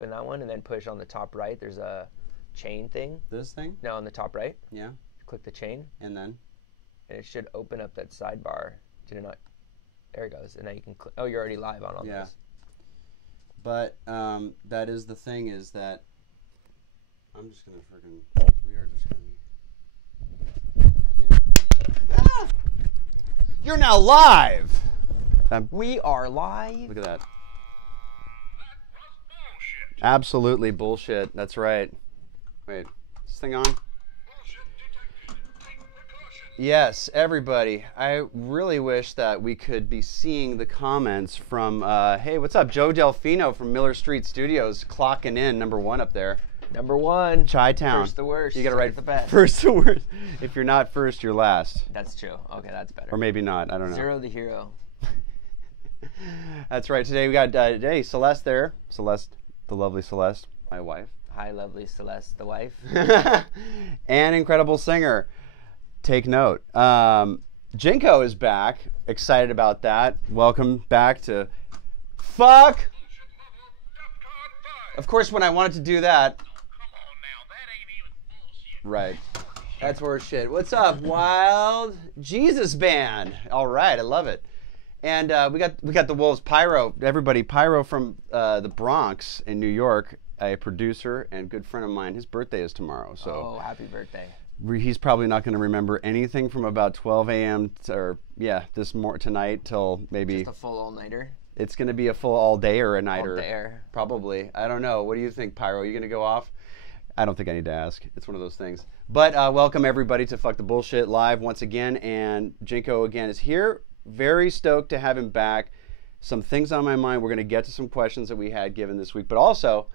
open that one and then push on the top right. There's a chain thing. This thing? No, on the top right. Yeah. Click the chain. And then? And it should open up that sidebar. Did it not? There it goes. And now you can click. Oh, you're already live on all this. But that is the thing, is that I'm just going to freaking, we are just going to. Ah! You're now live! We are live. Look at that. Absolutely bullshit. That's right. Wait, is this thing on? Yes, everybody. I really wish that we could be seeing the comments from, hey, what's up? Joe Delfino from Miller Street Studios, clocking in, #1 up there. #1. Chi-Town. First the worst. You got to write the best. First the worst. If you're not first, you're last. That's true. Okay, that's better. Or maybe not. I don't know. Zero the hero. That's right. Today we got, hey, Celeste there. Celeste, the lovely Celeste, my wife. Hi, lovely Celeste, the wife. And incredible singer. Take note. Jinko is back. Excited about that. Welcome back to Fuck. Of course, when I wanted to do that. Right. That's horse shit. What's up, Wild Jesus Band? All right, I love it. And we got the Wolves, Pyro. Everybody, Pyro from the Bronx in New York, a producer and good friend of mine. His birthday is tomorrow. So. Oh, happy birthday. He's probably not going to remember anything from about 12 a.m. Tonight till maybe. Just a full all-nighter. It's going to be a full all-day or a nighter. All-dayer. Probably. I don't know. What do you think, Pyro? Are you going to go off? I don't think I need to ask. It's one of those things. But welcome everybody to Fuck the Bullshit live once again. And Jinko again is here. Very stoked to have him back. Some things on my mind. We're going to get to some questions that we had given this week. But also,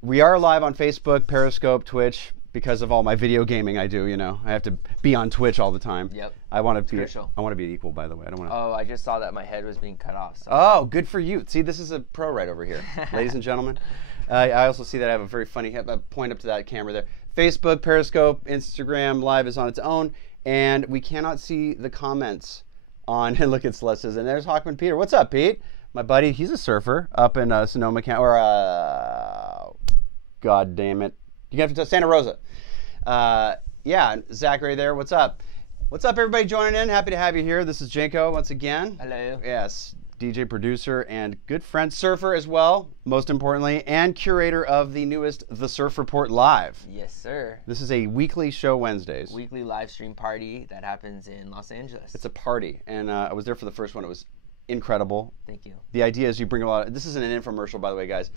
we are live on Facebook, Periscope, Twitch. Because of all my video gaming I do, you know, I have to be on Twitch all the time. Yep. I want to be equal, by the way. I don't want to. Oh, I just saw that my head was being cut off. So. Oh, good for you. See, this is a pro right over here, ladies and gentlemen. I also see that I have a very funny point up to that camera there. Facebook, Periscope, Instagram Live is on its own, and we cannot see the comments on. And look at Celeste's, and there's Hawkman Peter. What's up, Pete? My buddy, he's a surfer up in Sonoma County, God damn it. You have to Santa Rosa. Yeah, Zachary there. What's up? What's up, everybody joining in? Happy to have you here. This is Jinko once again. Hello. Yes, DJ, producer, and good friend, surfer as well, most importantly, and curator of the newest The Surf Report Live. Yes, sir. This is a weekly show Wednesdays. Weekly live stream party that happens in Los Angeles. It's a party, and I was there for the first one. It was incredible. Thank you. The idea is you bring a lot of, this isn't an infomercial, by the way, guys.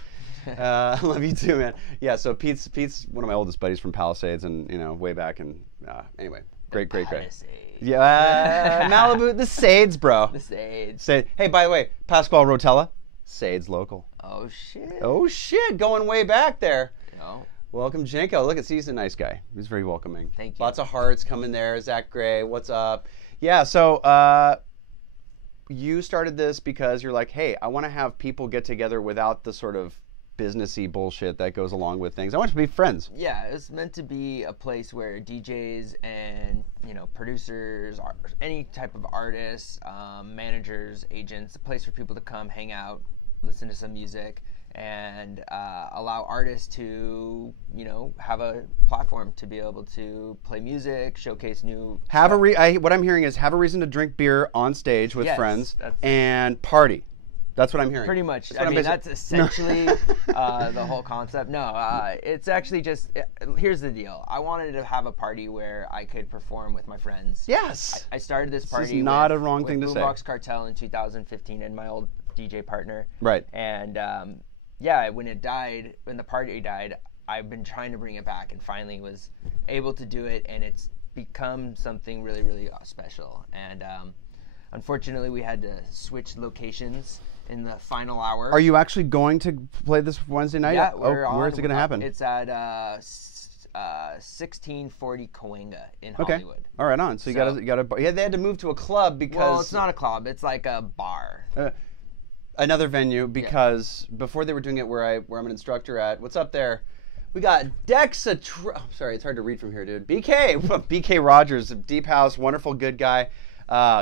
I love you too, man. Yeah, so Pete's one of my oldest buddies from Palisades, and you know, way back, and anyway, great. Yeah, Malibu, the Sades, bro. The Sades. Hey, by the way, Pasquale Rotella, Sades local. Oh shit. Oh shit, going way back there. No. Welcome, Jenko. Look, he's a nice guy. He's very welcoming. Thank you. Lots of hearts coming there. Zach Gray, what's up? Yeah, so you started this because you're like, hey, I want to have people get together without the sort of businessy bullshit that goes along with things. I want to be friends. Yeah, it's meant to be a place where DJs and, you know, producers, any type of artists, managers, agents, a place for people to come hang out, listen to some music, and allow artists to, you know, have a platform to be able to play music, showcase new stuff. What I'm hearing is have a reason to drink beer on stage with friends and party. That's what I'm hearing. Pretty much. I mean, that's essentially the whole concept. No, it's actually just, here's the deal. I wanted to have a party where I could perform with my friends. Yes. I started this party is not a wrong thing to say. Boombox Cartel in 2015 and my old DJ partner. Right. And yeah, when the party died, I've been trying to bring it back and finally was able to do it, and it's become something really, really special. And unfortunately, we had to switch locations in the final hour. Are you actually going to play this Wednesday night? Yeah, where is it going to happen? It's at 1640 Cahuenga in Hollywood. All right, on. So you got to. Yeah, they had to move to a club because. Well, it's not a club. It's like a bar. Another venue because before they were doing it where I'm an instructor at. What's up there? We got sorry, it's hard to read from here, dude. BK Rogers, Deep House, wonderful, good guy.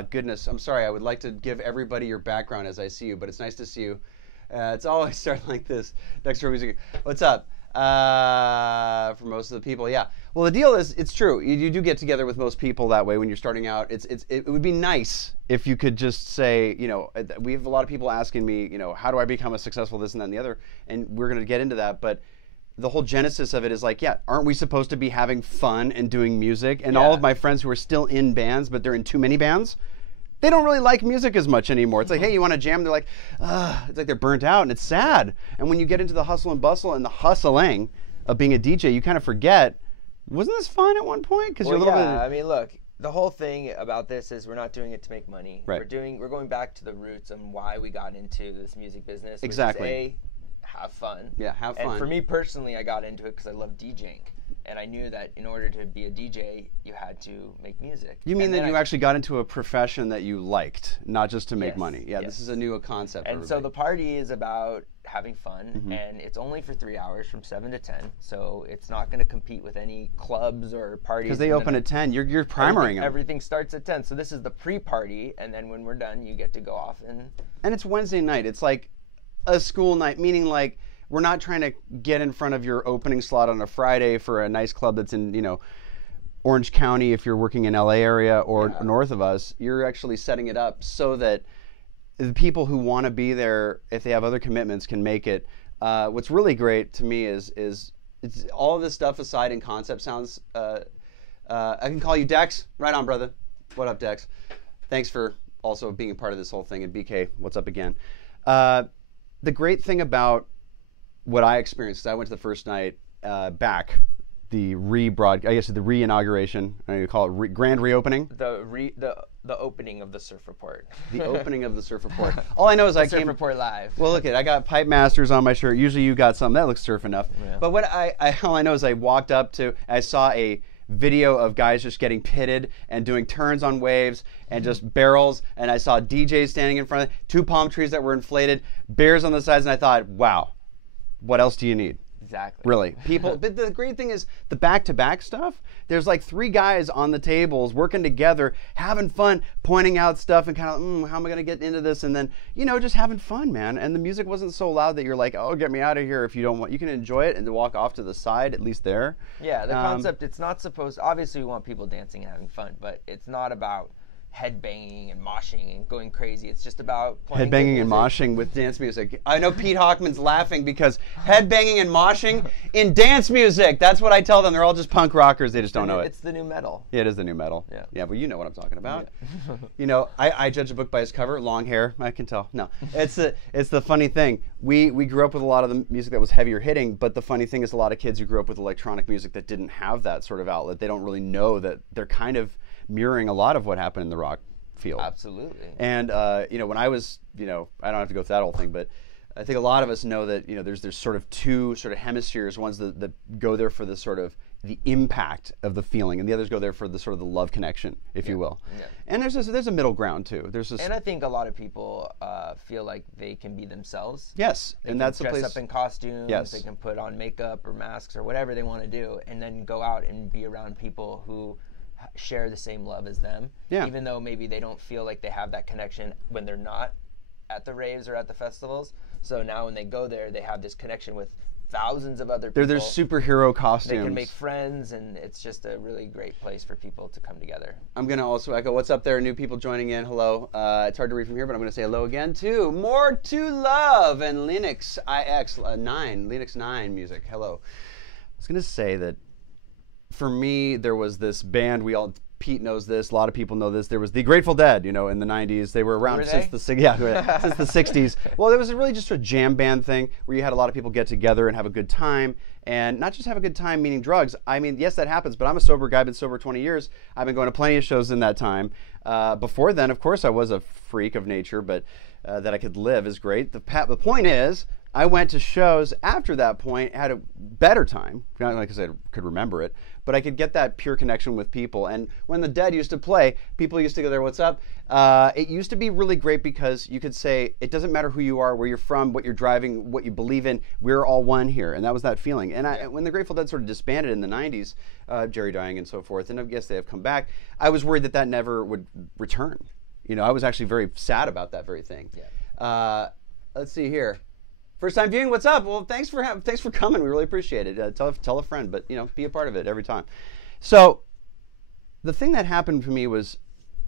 Goodness, I'm sorry. I would like to give everybody your background as I see you, but it's nice to see you. It's always starting like this. Next door music. What's up? For most of the people, yeah. Well, the deal is, it's true. You do get together with most people that way when you're starting out. It would be nice if you could just say, you know, we have a lot of people asking me, you know, how do I become a successful this and that and the other, and we're going to get into that, but the whole genesis of it is like, yeah, aren't we supposed to be having fun and doing music? And all of my friends who are still in bands, but they're in too many bands, they don't really like music as much anymore. It's like, hey, you want to jam? They're like, it's like they're burnt out, and it's sad. And when you get into the hustle and bustle and the hustling of being a DJ, you kind of forget, wasn't this fun at one point? Because you're a little bit. I mean, look, the whole thing about this is we're not doing it to make money. Right. We're going back to the roots and why we got into this music business. Exactly. Which is have fun. Yeah, have fun. And for me personally, I got into it because I love DJing. And I knew that in order to be a DJ, you had to make music. You mean that you actually got into a profession that you liked, not just to make money? Yeah, yes. This is a new concept. And so the party is about having fun, and it's only for 3 hours from 7 to 10. So it's not going to compete with any clubs or parties. Because they open at 10. You're primering them. Everything starts at 10. So this is the pre-party, and then when we're done, you get to go off and... And it's Wednesday night. It's like a school night, meaning like, we're not trying to get in front of your opening slot on a Friday for a nice club that's in, you know, Orange County if you're working in LA area or north of us. You're actually setting it up so that the people who want to be there, if they have other commitments, can make it. What's really great to me is it's all of this stuff aside and concept sounds. I can call you Dex. Right on, brother. What up, Dex? Thanks for also being a part of this whole thing. And BK, what's up again? The great thing about what I experienced, I went to the first night back, the re-inauguration. I mean, you call it grand reopening. The opening of the Surf Report. The opening of the Surf Report. All I know is Surf Report Live. Well, look I got Pipe Masters on my shirt. Usually you got something that looks surf enough. Yeah. But what all I know is I walked up to, I saw a video of guys just getting pitted and doing turns on waves and just barrels, and I saw DJs standing in front of 2 palm trees that were inflated, bears on the sides, and I thought, wow. What else do you need? Exactly. Really. People, but the great thing is the back-to-back stuff, there's like 3 guys on the tables working together, having fun, pointing out stuff and kind of, how am I going to get into this? And then, you know, just having fun, man. And the music wasn't so loud that you're like, oh, get me out of here if you don't want. You can enjoy it and walk off to the side, at least there. Yeah, the concept, it's not supposed, obviously we want people dancing and having fun, but it's not about headbanging and moshing and going crazy. It's just about playing headbanging and moshing with dance music. I know Pete Hockman's laughing because headbanging and moshing in dance music. That's what I tell them. They're all just punk rockers. They just don't know it. It's the new metal. Yeah, it is the new metal. Yeah. Yeah, but you know what I'm talking about. Yeah. You know, I judge a book by its cover. Long hair, I can tell. No, it's the funny thing. We grew up with a lot of the music that was heavier hitting, but the funny thing is a lot of kids who grew up with electronic music that didn't have that sort of outlet. They don't really know that they're kind of mirroring a lot of what happened in the rock field. Absolutely. And you know, when I was, you know, I don't have to go through that whole thing, but I think a lot of us know that, you know, there's sort of 2 sort of hemispheres. Ones that go there for the sort of the impact of the feeling, and the others go there for the sort of the love connection, if you will. Yeah. And there's a middle ground too. And I think a lot of people feel like they can be themselves. Yes, and that's the place. Dress up in costumes. Yes. They can put on makeup or masks or whatever they want to do, and then go out and be around people who share the same love as them, even though maybe they don't feel like they have that connection when they're not at the raves or at the festivals. So now when they go there, they have this connection with thousands of other people. They're superhero costumes. They can make friends, and it's just a really great place for people to come together. I'm going to also echo, what's up there? New people joining in. Hello. It's hard to read from here, but I'm going to say hello again to More to Love and Linux 9 music. Hello. I was going to say that for me, there was this band, Pete knows this, a lot of people know this, there was the Grateful Dead, you know, in the 90s. They were around since the 60s. Well, there was really just a jam band thing where you had a lot of people get together and have a good time, and not just have a good time meaning drugs. I mean, yes, that happens, but I'm a sober guy, been sober 20 years. I've been going to plenty of shows in that time. Before then, of course, I was a freak of nature, but that I could live is great. The point is, I went to shows after that point, had a better time. Not like I said, could remember it, but I could get that pure connection with people. And when the Dead used to play, people used to go there, what's up? It used to be really great because you could say, it doesn't matter who you are, where you're from, what you're driving, what you believe in, we're all one here. And that was that feeling. And when the Grateful Dead sort of disbanded in the 90s, Jerry dying and so forth, and I guess they have come back, I was worried that never would return. You know, I was actually very sad about that very thing. Yeah. Let's see here. First time viewing, what's up? Well, thanks for coming. We really appreciate it. Tell a friend, but be a part of it every time. So the thing that happened for me was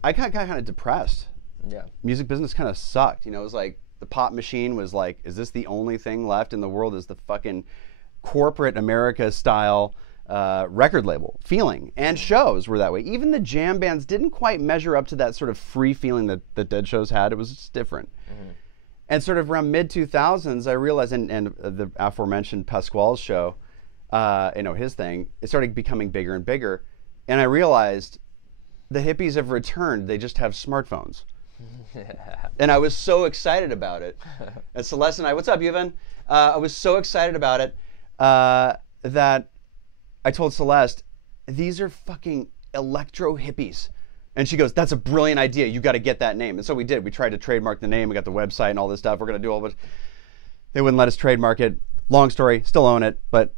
I got kind of depressed. Yeah. Music business kind of sucked. It was like the pop machine was like, is this the only thing left in the world? Is the fucking corporate America style record label feeling, and shows were that way. Even the jam bands didn't quite measure up to that sort of free feeling that Dead Shows had. It was just different. Mm-hmm. And sort of around mid-2000s, I realized, and the aforementioned Pasquale's show, his thing, it started becoming bigger and bigger. And I realized the hippies have returned. They just have smartphones. And I was so excited about it. And Celeste and I, what's up, Yuvin? I was so excited about it that I told Celeste, these are fucking electro hippies. And she goes, that's a brilliant idea. You got to get that name. And so we did. We tried to trademark the name. We got the website and all this stuff. We're going to do all this. They wouldn't let us trademark it. Long story, still own it. But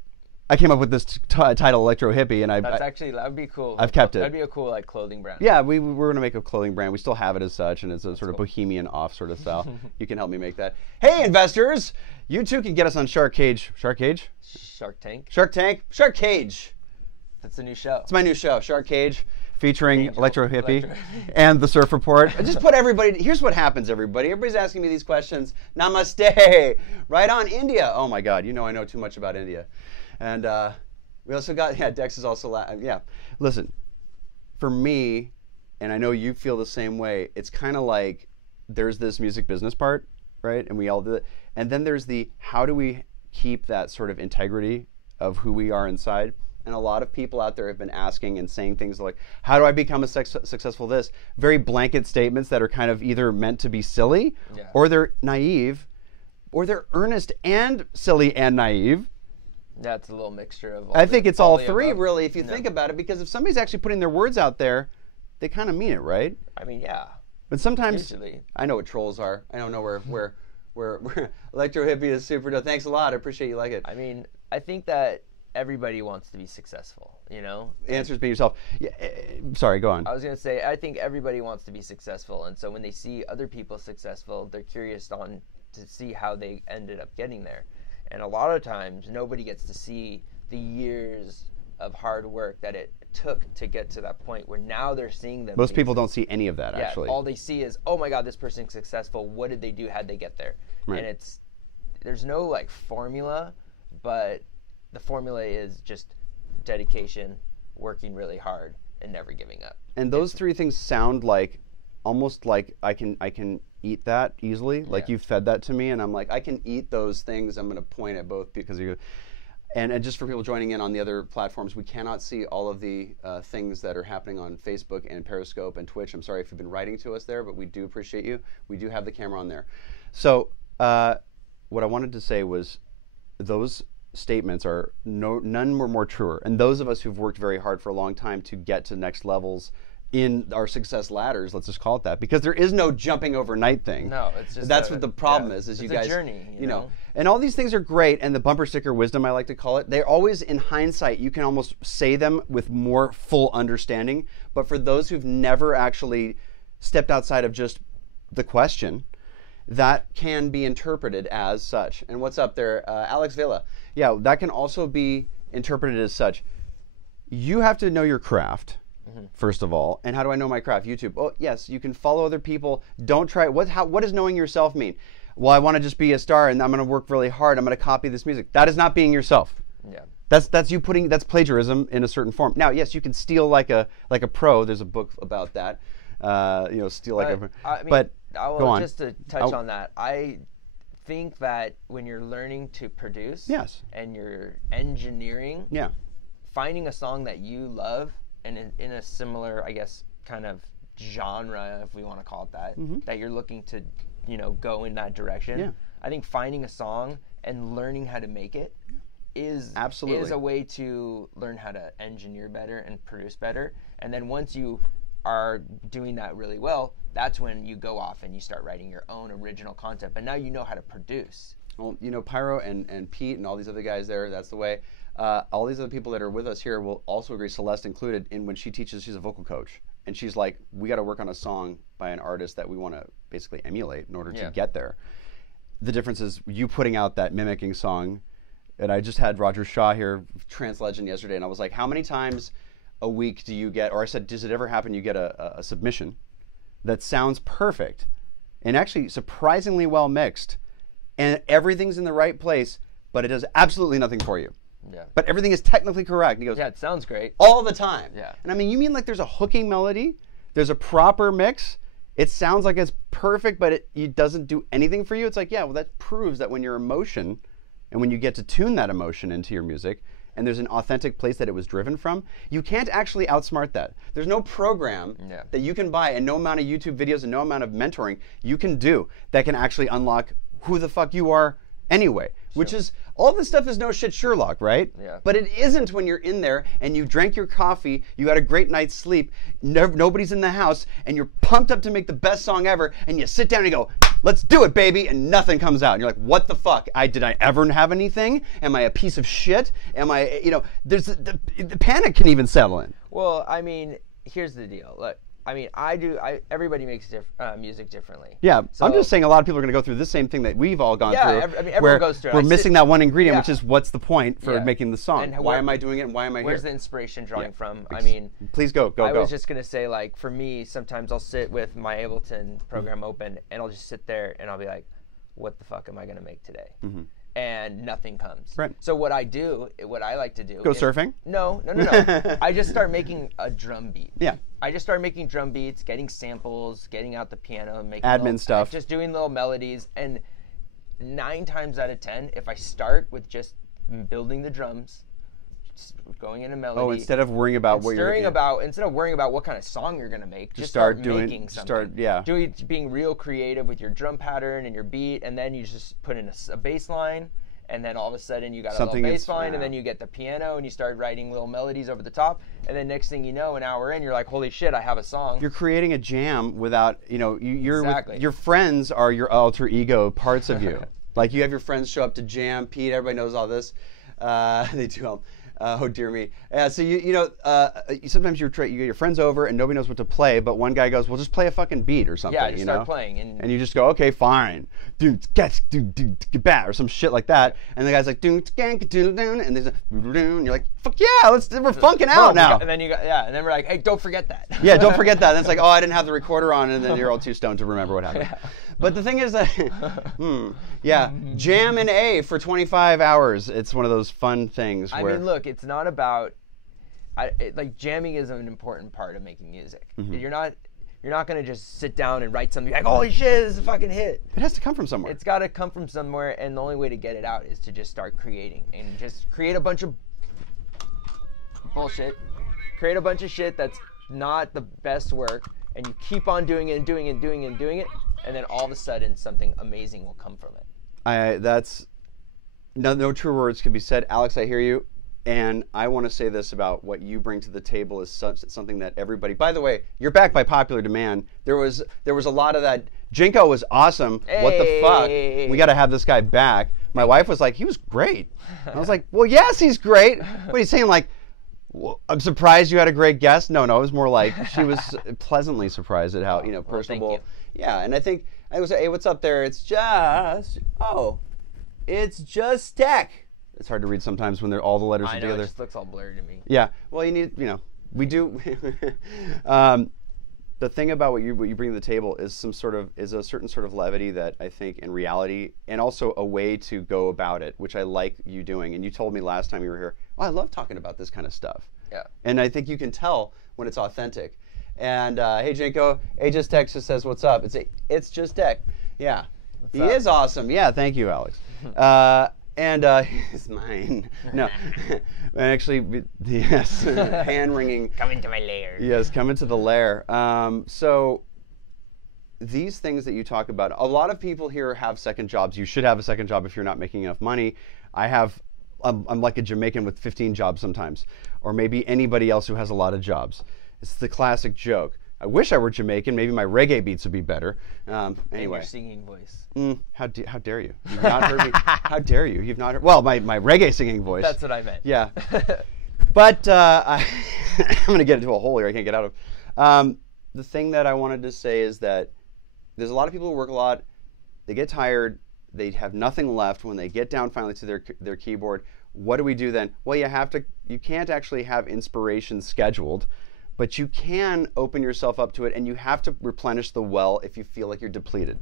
I came up with this title, Electro Hippie. And that would be cool. I've kept it. That'd be a cool clothing brand. Yeah, we were going to make a clothing brand. We still have it as such. And it's a sort of bohemian off sort of style. You can help me make that. Hey, investors. You too can get us on Shark Cage. Shark Cage? Shark Tank. Shark Tank? Shark Cage. That's a new show. It's my new show, Shark Cage. Featuring Electro Hippie and the Surf Report. I just put everybody, here's what happens, everybody. Everybody's asking me these questions. Namaste. Right on, India. Oh my God, I know too much about India. And we also got, Dex is also, Listen, for me, and I know you feel the same way, it's kind of like there's this music business part, right? And we all do it. And then there's the, how do we keep that sort of integrity of who we are inside? And a lot of people out there have been asking and saying things like, how do I become a successful this? Very blanket statements that are kind of either meant to be silly, or they're naive, or they're earnest and silly and naive. That's a little mixture of I think it's all three, really, if you think about it, because if somebody's actually putting their words out there, they kind of mean it, right? I mean, yeah. But sometimes, usually. I know what trolls are. I don't know where Electro Hippie is super dope. Thanks a lot. I appreciate you like it. I mean, I think that everybody wants to be successful, The answer is be yourself. Yeah, sorry, go on. I was going to say, I think everybody wants to be successful. And so when they see other people successful, they're curious to see how they ended up getting there. And a lot of times, nobody gets to see the years of hard work that it took to get to that point where now they're seeing them. Most people don't see any of that, actually. All they see is, oh my God, this person's successful. What did they do? How'd they get there? Right. And there's no formula, but the formula is just dedication, working really hard, and never giving up. And those three things sound like almost like I can eat that easily. Like you've fed that to me, and I'm like, I can eat those things. I'm going to point at both because you. And just for people joining in on the other platforms, we cannot see all of the things that are happening on Facebook and Periscope and Twitch. I'm sorry if you've been writing to us there, but we do appreciate you. We do have the camera on there. So what I wanted to say was those statements are none were more truer. And those of us who've worked very hard for a long time to get to next levels in our success ladders, let's just call it that, because there is no jumping overnight thing. No, it's just that's what the problem is you guys, a journey, you know. And all these things are great, and the bumper sticker wisdom, I like to call it, they're always, in hindsight, you can almost say them with more full understanding. But for those who've never actually stepped outside of just the question, that can be interpreted as such. And what's up there, Alex Villa? Yeah, that can also be interpreted as such. You have to know your craft, first of all. And how do I know my craft? YouTube. Oh, yes, you can follow other people. Don't try. What does knowing yourself mean? Well, I want to just be a star, and I'm going to work really hard. I'm going to copy this music. That is not being yourself. Yeah. That's you putting. That's plagiarism in a certain form. Now, yes, you can steal like a pro. There's a book about that. Steal like a. But go on. Just to touch on that, I think that when you're learning to produce, and you're engineering, finding a song that you love and in a similar, I guess, kind of genre, if we want to call it that, that you're looking to, go in that direction. Yeah. I think finding a song and learning how to make it is a way to learn how to engineer better and produce better. And then once you are doing that really well, that's when you go off and you start writing your own original content. But now you know how to produce. Well, Pyro and Pete and all these other guys there, that's the way. All these other people that are with us here will also agree, Celeste included, in when she teaches, she's a vocal coach. And she's like, we got to work on a song by an artist that we want to basically emulate in order to get there. the difference is you putting out that mimicking song. And I just had Roger Shaw here, trance legend, yesterday, and I was like, how many times a week do you get, or I said, does it ever happen you get a submission that sounds perfect and actually surprisingly well mixed, and everything's in the right place, but it does absolutely nothing for you. Yeah. But everything is technically correct. And he goes, yeah, it sounds great. All the time. Yeah. And I mean, you mean like there's a hooking melody, there's a proper mix, it sounds like it's perfect, but it doesn't do anything for you? It's like, yeah, well, that proves that when your emotion, and when you get to tune that emotion into your music, and there's an authentic place that it was driven from, you can't actually outsmart that. There's no program that you can buy, and no amount of YouTube videos and no amount of mentoring you can do that can actually unlock who the fuck you are anyway. Which is, all this stuff is no shit Sherlock, right? Yeah. But it isn't when you're in there and you drank your coffee, you had a great night's sleep, nobody's in the house, and you're pumped up to make the best song ever, and you sit down and you go, let's do it, baby, and nothing comes out. And you're like, what the fuck? Did I ever have anything? Am I a piece of shit? Am I, there's the panic can even settle in. Well, I mean, here's the deal. Look, I mean, everybody makes music differently. Yeah, so, I'm just saying a lot of people are going to go through the same thing that we've all gone through. Yeah, everyone goes through it. We're missing that one ingredient, which is what's the point for making the song? And why am I doing it, and why am I here? Where's the inspiration drawing from? I mean, please go. I was just going to say, like, for me, sometimes I'll sit with my Ableton program open, and I'll just sit there, and I'll be like, what the fuck am I going to make today? And nothing comes. Right. So what I like to do Go is, surfing? No. I just start making a drum beat. Yeah. I just start making drum beats, getting samples, getting out the piano, making admin stuff, just doing little melodies. And 9 times out of 10, if I start with just building the drums, just going in a melody. Oh, instead of worrying about instead of worrying about what kind of song you're gonna make, just start making something. Yeah. Being real creative with your drum pattern and your beat, and then you just put in a bass line, and then all of a sudden you got something a little bass line, and then you get the piano, and you start writing little melodies over the top, and then next thing you know, an hour in, you're like, holy shit, I have a song. You're creating a jam without, Exactly. your friends are your alter ego parts of you. Like, you have your friends show up to jam. Pete, everybody knows all this. They do. Oh dear me. So sometimes you get your friends over and nobody knows what to play, but one guy goes, "Well, just play a fucking beat or something." Yeah, just start playing, and you just go, "Okay, fine, dude, get bat," or some shit like that. And the guy's like, and there's and you're like, "Fuck yeah, we're funking out now." And then and then we're like, "Hey, don't forget that." Yeah, don't forget that. And it's like, "Oh, I didn't have the recorder on," and then you're all too stoned to remember what happened. Yeah. But the thing is that, jam in A for 25 hours. It's one of those fun things. I mean, look, it's not about, like, jamming is an important part of making music. You're not going to just sit down and write something like, holy shit, this is a fucking hit. It has to come from somewhere. It's got to come from somewhere, and the only way to get it out is to just start creating and just create a bunch of bullshit. Create a bunch of shit that's not the best work, and you keep on doing it and doing it and doing it and doing it, and then all of a sudden something amazing will come from it. That's no true words can be said. Alex, I hear you, and I want to say this about what you bring to the table is something that everybody. By the way, you're back by popular demand. There was a lot of that. Jinko was awesome. Hey. What the fuck? We got to have this guy back. My wife was like, he was great. I was like, well, yes, he's great. What are you saying? Like, well, I'm surprised you had a great guest. No, it was more like she was pleasantly surprised at how personable. Well, yeah, and I think I was, hey, what's up there? It's just tech. It's hard to read sometimes when all the letters are together. It just looks all blurry to me. Yeah, well, you need, we do. The thing about what you bring to the table is a certain sort of levity that I think in reality, and also a way to go about it, which I like you doing. And you told me last time you were here, I love talking about this kind of stuff. Yeah. And I think you can tell when it's authentic. And hey, Janko, Just Tech just says, what's up? It's Just Tech. Yeah. He is awesome. Yeah, thank you, Alex. And it's mine. No, actually, yes, hand wringing. Come into my lair. Yes, come into the lair. So these things that you talk about, a lot of people here have second jobs. You should have a second job if you're not making enough money. I'm like a Jamaican with 15 jobs sometimes, or maybe anybody else who has a lot of jobs. It's the classic joke. I wish I were Jamaican. Maybe my reggae beats would be better. Anyway. And your singing voice. How dare you? You've not heard me. How dare you? You've not heard. Well, my reggae singing voice. That's what I meant. Yeah. But I'm going to get into a hole here I can't get out of. The thing that I wanted to say is that there's a lot of people who work a lot. They get tired. they have nothing left when they get down finally to their keyboard. What do we do then? Well, you can't actually have inspiration scheduled, but you can open yourself up to it, and you have to replenish the well if you feel like you're depleted.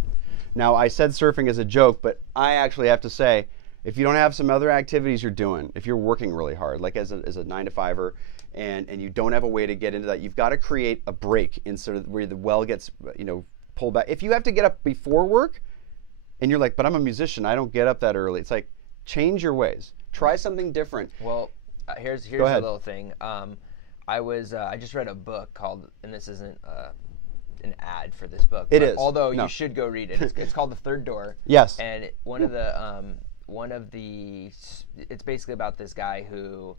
Now, I said surfing as a joke, but I actually have to say, if you don't have some other activities you're doing, if you're working really hard, like as a 9-to-5er, and you don't have a way to get into that, you've got to create a break in sort of where the well gets, pulled back. If you have to get up before work, and you're like, but I'm a musician, I don't get up that early. It's like, change your ways. Try something different. Well, here's a little thing. I just read a book called, and this isn't an ad for this book. It is. Although you should go read it. It's called The Third Door. Yes. And it's basically about this guy who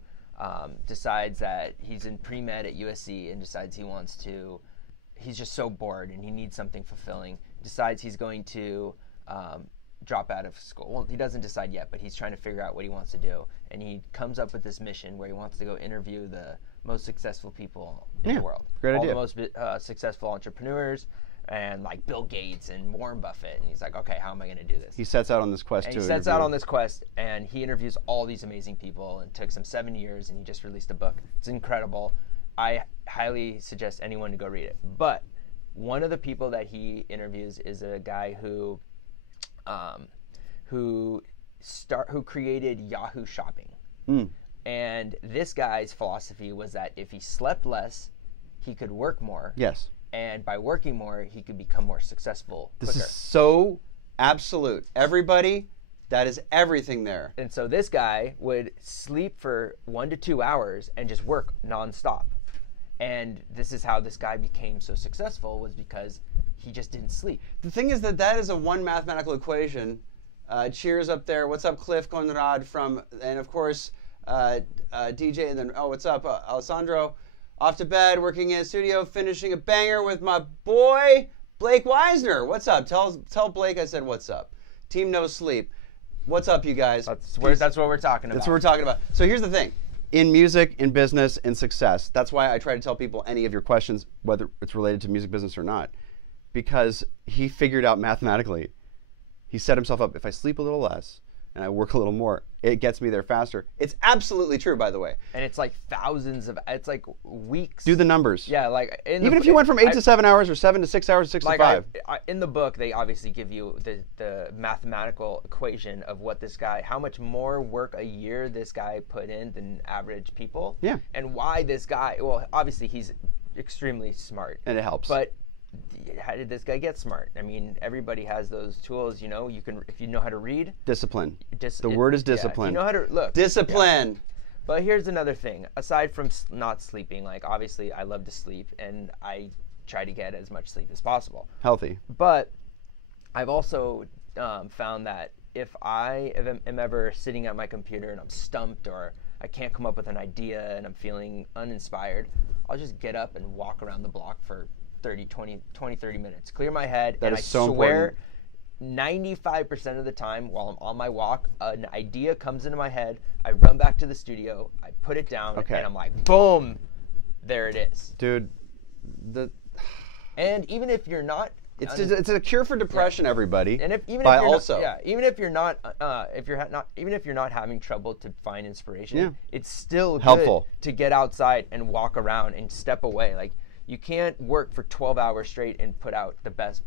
decides that he's in pre-med at USC and decides he's just so bored and he needs something fulfilling. Decides he's going to drop out of school. Well, he doesn't decide yet, but he's trying to figure out what he wants to do. And he comes up with this mission where he wants to go interview the most successful people in the world. Great idea. All the most successful entrepreneurs, and like Bill Gates and Warren Buffett. And he's like, okay, how am I going to do this? He sets out on this quest and he interviews all these amazing people, and it took him 7 years, and he just released a book. It's incredible. I highly suggest anyone to go read it. But one of the people that he interviews is a guy who created Yahoo Shopping. And this guy's philosophy was that if he slept less, he could work more. Yes. And by working more, he could become more successful quicker. This is so absolute. Everybody, that is everything there. And so this guy would sleep for 1 to 2 hours and just work nonstop. And this is how this guy became so successful, was because he just didn't sleep. The thing is that is a one mathematical equation. Cheers up there. What's up, Cliff Conrad and of course, DJ, and then, what's up, Alessandro? Off to bed, working in a studio, finishing a banger with my boy, Blake Weisner. What's up? Tell Blake I said what's up. Team No Sleep. What's up, you guys? That's what we're talking about. That's what we're talking about. So here's the thing. In music, in business, in success, that's why I try to tell people any of your questions, whether it's related to music business or not, because he figured out mathematically. He set himself up, if I sleep a little less and I work a little more, it gets me there faster. It's absolutely true, by the way. And it's like it's like weeks. Do the numbers. Yeah, like even if you went from 8 to 7 hours or 7 to 6 hours, 6 to 5. In the book, they obviously give you the mathematical equation of what this guy, how much more work a year this guy put in than average people. Yeah. And why this guy, well, obviously he's extremely smart. And it helps. But how did this guy get smart? I mean, everybody has those tools, you can, if you know how to read. Discipline. The word is discipline. Yeah, if you know how to, look. Discipline. Yeah. But here's another thing. Aside from not sleeping, like obviously I love to sleep and I try to get as much sleep as possible. Healthy. But I've also found that if I am ever sitting at my computer and I'm stumped or I can't come up with an idea and I'm feeling uninspired, I'll just get up and walk around the block for 30 minutes, clear my head, and I swear 95% of the time while I'm on my walk, an idea comes into my head, I run back to the studio, I put it down, and I'm like, boom, there it is. Dude, and even if you're not, it's a cure for depression, everybody. And even if you're not having trouble to find inspiration, it's still helpful good to get outside and walk around and step away. Like, you can't work for 12 hours straight and put out the best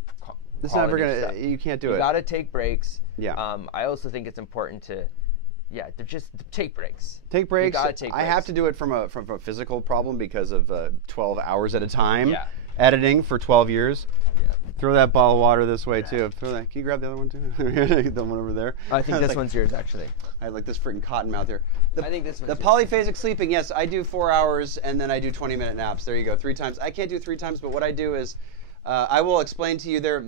it's never gonna stuff. You can't do it. You gotta take breaks. Yeah. I also think it's important to just take breaks. Take breaks. You gotta take breaks. I have to do it from a physical problem because of 12 hours at a time editing for 12 years. Yeah. Throw that bottle of water this way too. Throw that. Can you grab the other one too? Get the one over there. I think this one's yours actually. I have like this freaking cotton mouth here. I think this one's the polyphasic sleeping. Yes, I do 4 hours and then I do 20-minute naps. There you go. 3 times. I can't do 3 times, but what I do is I will explain to you there.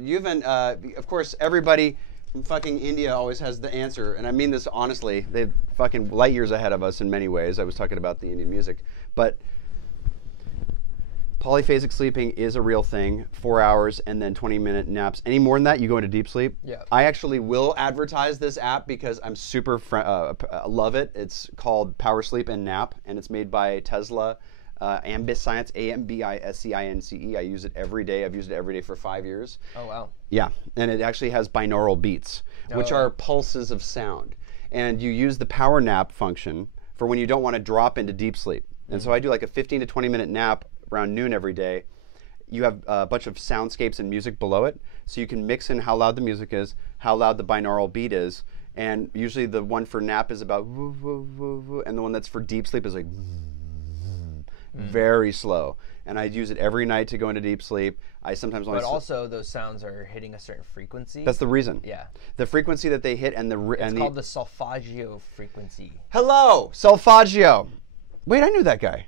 Of course, everybody from fucking India always has the answer, and I mean this honestly. They're fucking light years ahead of us in many ways. I was talking about the Indian music, but polyphasic sleeping is a real thing. 4 hours and then 20-minute naps. Any more than that, you go into deep sleep. Yeah. I actually will advertise this app because I'm super love it. It's called Power Sleep and Nap, and it's made by Tesla. Ambiscience, Ambiscience. I use it every day. I've used it every day for 5 years. Oh, wow. Yeah, and it actually has binaural beats, which are pulses of sound. And you use the power nap function for when you don't want to drop into deep sleep. And so I do like a 15 to 20 minute nap around noon every day. You have a bunch of soundscapes and music below it, so you can mix in how loud the music is, how loud the binaural beat is, and usually the one for nap is about woo, woo, woo, woo, and the one that's for deep sleep is like very slow. And I use it every night to go into deep sleep. I sometimes only. But also, those sounds are hitting a certain frequency. That's the reason. Yeah. The frequency that they hit and it's called the solfeggio frequency. Hello, solfeggio. Wait, I knew that guy.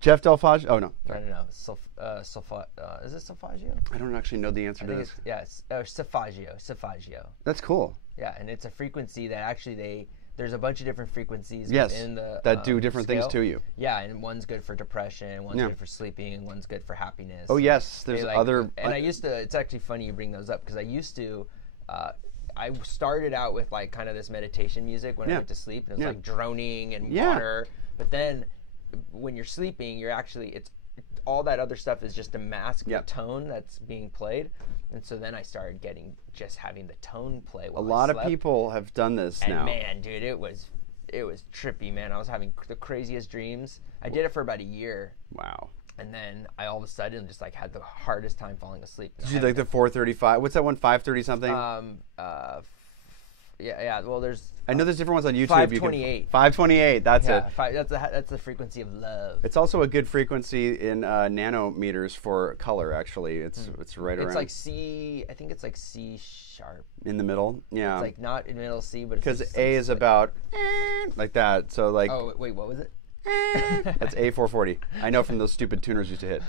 Jeff Delfaggio? Oh, no. I don't know. Is it solfeggio? I don't actually know the answer to this. It's solfeggio. That's cool. Yeah, and it's a frequency that actually there's a bunch of different frequencies within the that do different scale. things to you. Yeah, and one's good for depression, one's good for sleeping, and one's good for happiness. Oh, yes. There's other... And I used to... It's actually funny you bring those up, because I used to... I started out with like kind of this meditation music when I went to sleep, and it was like droning and water. But then when you're sleeping, you're actually... it's all that other stuff is just to mask the tone that's being played. And so then I started having the tone play while a lot of people have done this now. And man, dude, it was trippy, man. I was having the craziest dreams. I did it for about a year. Wow. And then I all of a sudden just like had the hardest time falling asleep. Did you like the 4:35? What's that one? 5:30 something? Yeah. Well, I know there's different ones on YouTube. 528. 528. That's it. That's the frequency of love. It's also a good frequency in nanometers for color. Actually, it's right around. It's like C. I think it's like C sharp. In the middle. Yeah. It's like not in the middle C, but because A is about like that. So like. Oh wait, what was it? That's A440. I know from those stupid tuners used to hit.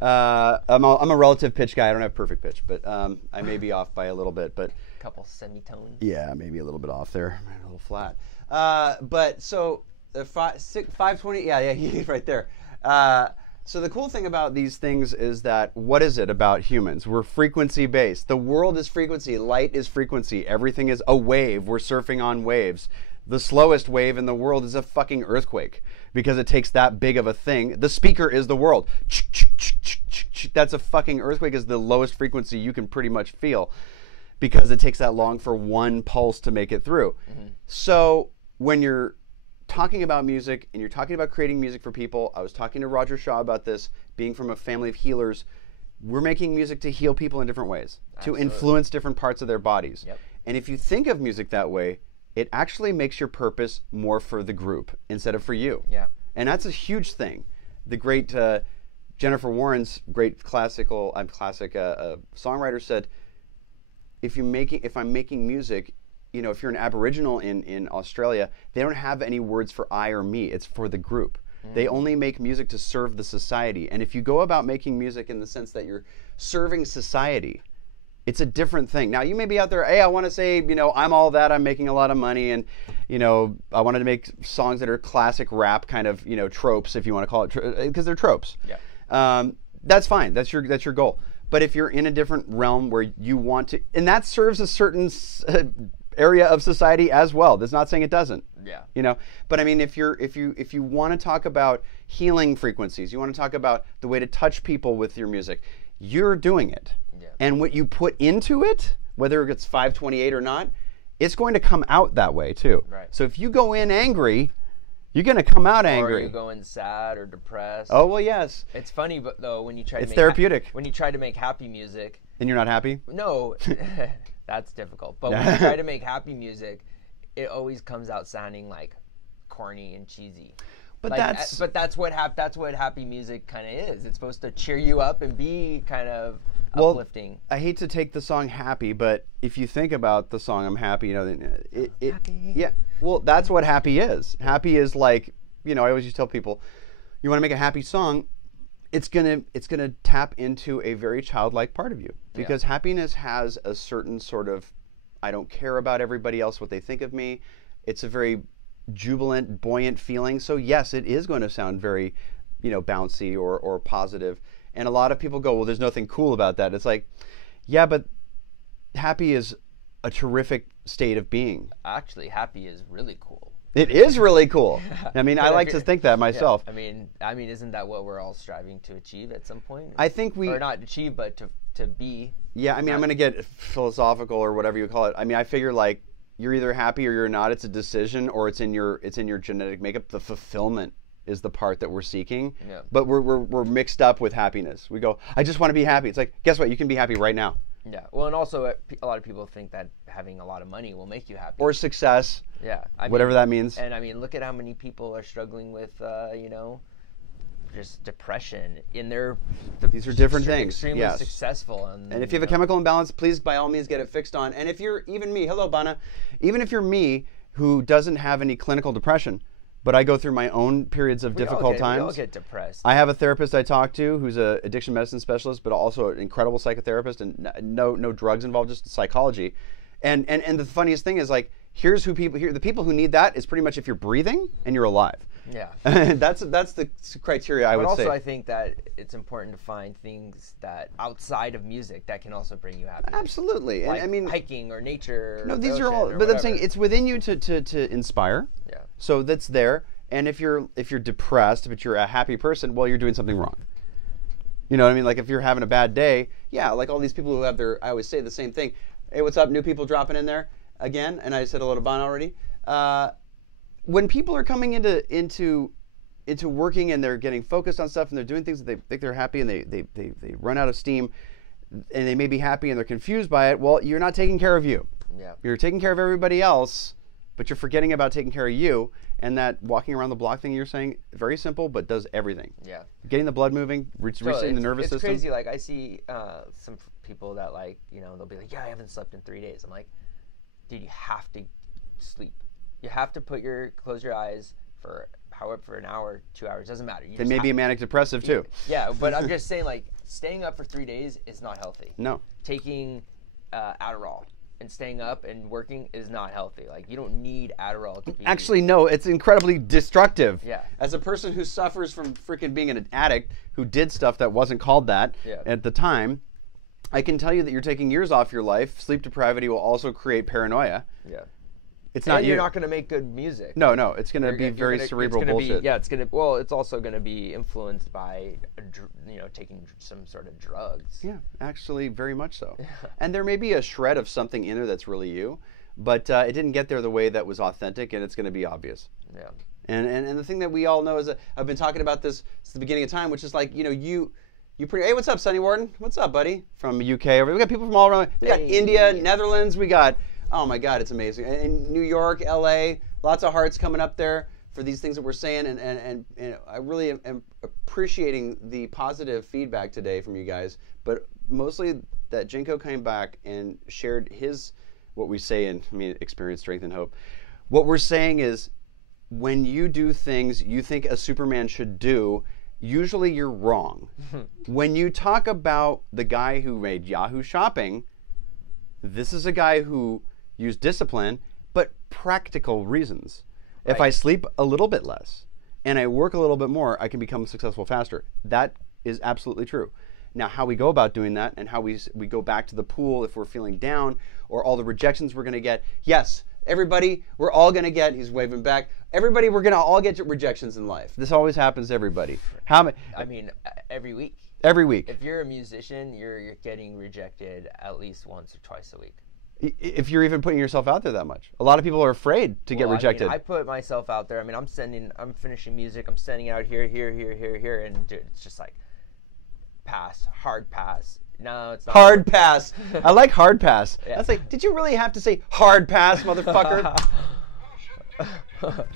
I'm a relative pitch guy. I don't have perfect pitch, but I may be off by a little bit. But a couple semitones. Yeah, maybe a little bit off there, a little flat. But so 520. Yeah, he's right there. So the cool thing about these things is that what is it about humans? We're frequency based. The world is frequency. Light is frequency. Everything is a wave. We're surfing on waves. The slowest wave in the world is a fucking earthquake because it takes that big of a thing. The speaker is the world. That's a fucking earthquake is the lowest frequency you can pretty much feel because it takes that long for one pulse to make it through. So when you're talking about music and you're talking about creating music for people, I was talking to Roger Shaw about this, being from a family of healers. We're making music to heal people in different ways, to influence different parts of their bodies. And if you think of music that way, it actually makes your purpose more for the group instead of for you. Yeah. And that's a huge thing. The great Jennifer Warren's great classic songwriter said, if I'm making music, you know, if you're an Aboriginal in Australia, they don't have any words for I or me. It's for the group. They only make music to serve the society. And if you go about making music in the sense that you're serving society, it's a different thing. Now, you may be out there, hey, I want to say, you know, I'm all that, I'm making a lot of money, and, you know, I wanted to make songs that are classic rap kind of, you know, tropes, if you want to call it, because they're tropes. Yeah. That's fine. That's your goal. But if you're in a different realm where you want to, and that serves a certain area of society as well. That's not saying it doesn't. Yeah. You know, but I mean, if you want to talk about healing frequencies, you want to talk about the way to touch people with your music, you're doing it. Yeah. And what you put into it, whether it's 528 or not, it's going to come out that way too. Right. So if you go in angry, you're going to come out angry. Or you go in sad or depressed. Oh, well, yes. It's funny, but though, when you try to it's make therapeutic. When you try to make happy music. And you're not happy? No, that's difficult. But when you try to make happy music, it always comes out sounding like corny and cheesy. But like, that's what happy music kind of is. It's supposed to cheer you up and be kind of uplifting. I hate to take the song Happy, but if you think about the song I'm Happy, you know, Happy. Yeah. Well, that's what happy is. Happy is like, you know, I always used to tell people, you want to make a happy song, it's gonna tap into a very childlike part of you, because happiness has a certain sort of, I don't care about everybody else what they think of me. It's a very jubilant, buoyant feeling. So yes, it is going to sound very, you know, bouncy or positive. And a lot of people go, well, there's nothing cool about that. It's like, yeah, but happy is a terrific state of being. Actually, happy is really cool. It is really cool. I mean, I like to think that myself. Yeah, I mean, isn't that what we're all striving to achieve at some point? I think or not achieve, but to be. Yeah, I mean, I'm going to get philosophical or whatever you call it. I mean, I figure like you're either happy or you're not. It's a decision, or it's in your genetic makeup. The fulfillment is the part that we're seeking. Yeah. But we're mixed up with happiness. We go, I just want to be happy. It's like, guess what? You can be happy right now. Yeah. Well, and also a lot of people think that having a lot of money will make you happy. Or success. Yeah. Whatever that means. And I mean, look at how many people are struggling with, just depression in their. These are different things. Extremely yes. successful. And if you have a chemical imbalance, please, by all means, get it fixed on. And if you're even me, hello, Bana. Even if you're me who doesn't have any clinical depression, but I go through my own periods of difficult times. We all get depressed. I have a therapist I talk to who's an addiction medicine specialist, but also an incredible psychotherapist, and no drugs involved, just psychology. And the funniest thing is, like, here's who people here. The people who need that is pretty much if you're breathing and you're alive. Yeah. that's the criteria I would say. But also, I think that it's important to find things that outside of music that can also bring you happiness. Absolutely. Like and I mean, hiking or nature. No, or these the are all. ocean or But whatever. I'm saying it's within you to inspire. Yeah. So that's there. And if you're depressed, but you're a happy person, well, you're doing something wrong. You know what I mean? Like if you're having a bad day, yeah, like all these people who have I always say the same thing. Hey, what's up? New people dropping in there again. And I said hello to Bon already. When people are coming into working and they're getting focused on stuff and they're doing things that they think they're happy and they run out of steam and they may be happy and they're confused by it, well, you're not taking care of you. Yeah. You're taking care of everybody else, but you're forgetting about taking care of you. And that walking around the block thing you're saying, very simple, but does everything. Yeah. Getting the blood moving, resetting the nervous system. It's crazy. Like I see some people that they'll be like, yeah, I haven't slept in 3 days. I'm like, dude, you have to sleep. You have to close your eyes for an hour, 2 hours, doesn't matter. They may be manic depressive too. Yeah, but I'm just saying, like, staying up for 3 days is not healthy. No. Taking Adderall and staying up and working is not healthy. Like, you don't need Adderall to be... Actually, no, it's incredibly destructive. Yeah. As a person who suffers from freaking being an addict who did stuff that wasn't called that at the time, I can tell you that you're taking years off your life. Sleep depravity will also create paranoia. Yeah. It's not you're not going to make good music. No, it's going to be very cerebral bullshit. It's also going to be influenced by, taking some sort of drugs. Yeah, actually, very much so. And there may be a shred of something in there that's really you, but it didn't get there the way that was authentic, and it's going to be obvious. Yeah. And the thing that we all know is that I've been talking about this since the beginning of time, which is like, hey, what's up, Sonny Warden? What's up, buddy? From the UK. We got people from all around. We got India, Netherlands. We got... Oh my God, it's amazing. And New York, LA, lots of hearts coming up there for these things that we're saying. And I really am appreciating the positive feedback today from you guys. But mostly that Jinko came back and shared what we say in experience, strength, and hope. What we're saying is when you do things you think a Superman should do, usually you're wrong. When you talk about the guy who made Yahoo Shopping, this is a guy who use discipline, but practical reasons. Right. If I sleep a little bit less and I work a little bit more, I can become successful faster. That is absolutely true. Now, how we go about doing that and how we go back to the pool if we're feeling down or all the rejections we're going to get. Yes, everybody, we're all going to get, he's waving back, everybody, we're going to all get rejections in life. This always happens to everybody. Every week. Every week. If you're a musician, you're getting rejected at least once or twice a week. If you're even putting yourself out there that much. A lot of people are afraid to get rejected. I put myself out there. I'm finishing music. I'm sending out here, and dude, it's just like hard pass. No, it's not. Hard pass. I like hard pass. Yeah. That's like, did you really have to say hard pass, motherfucker?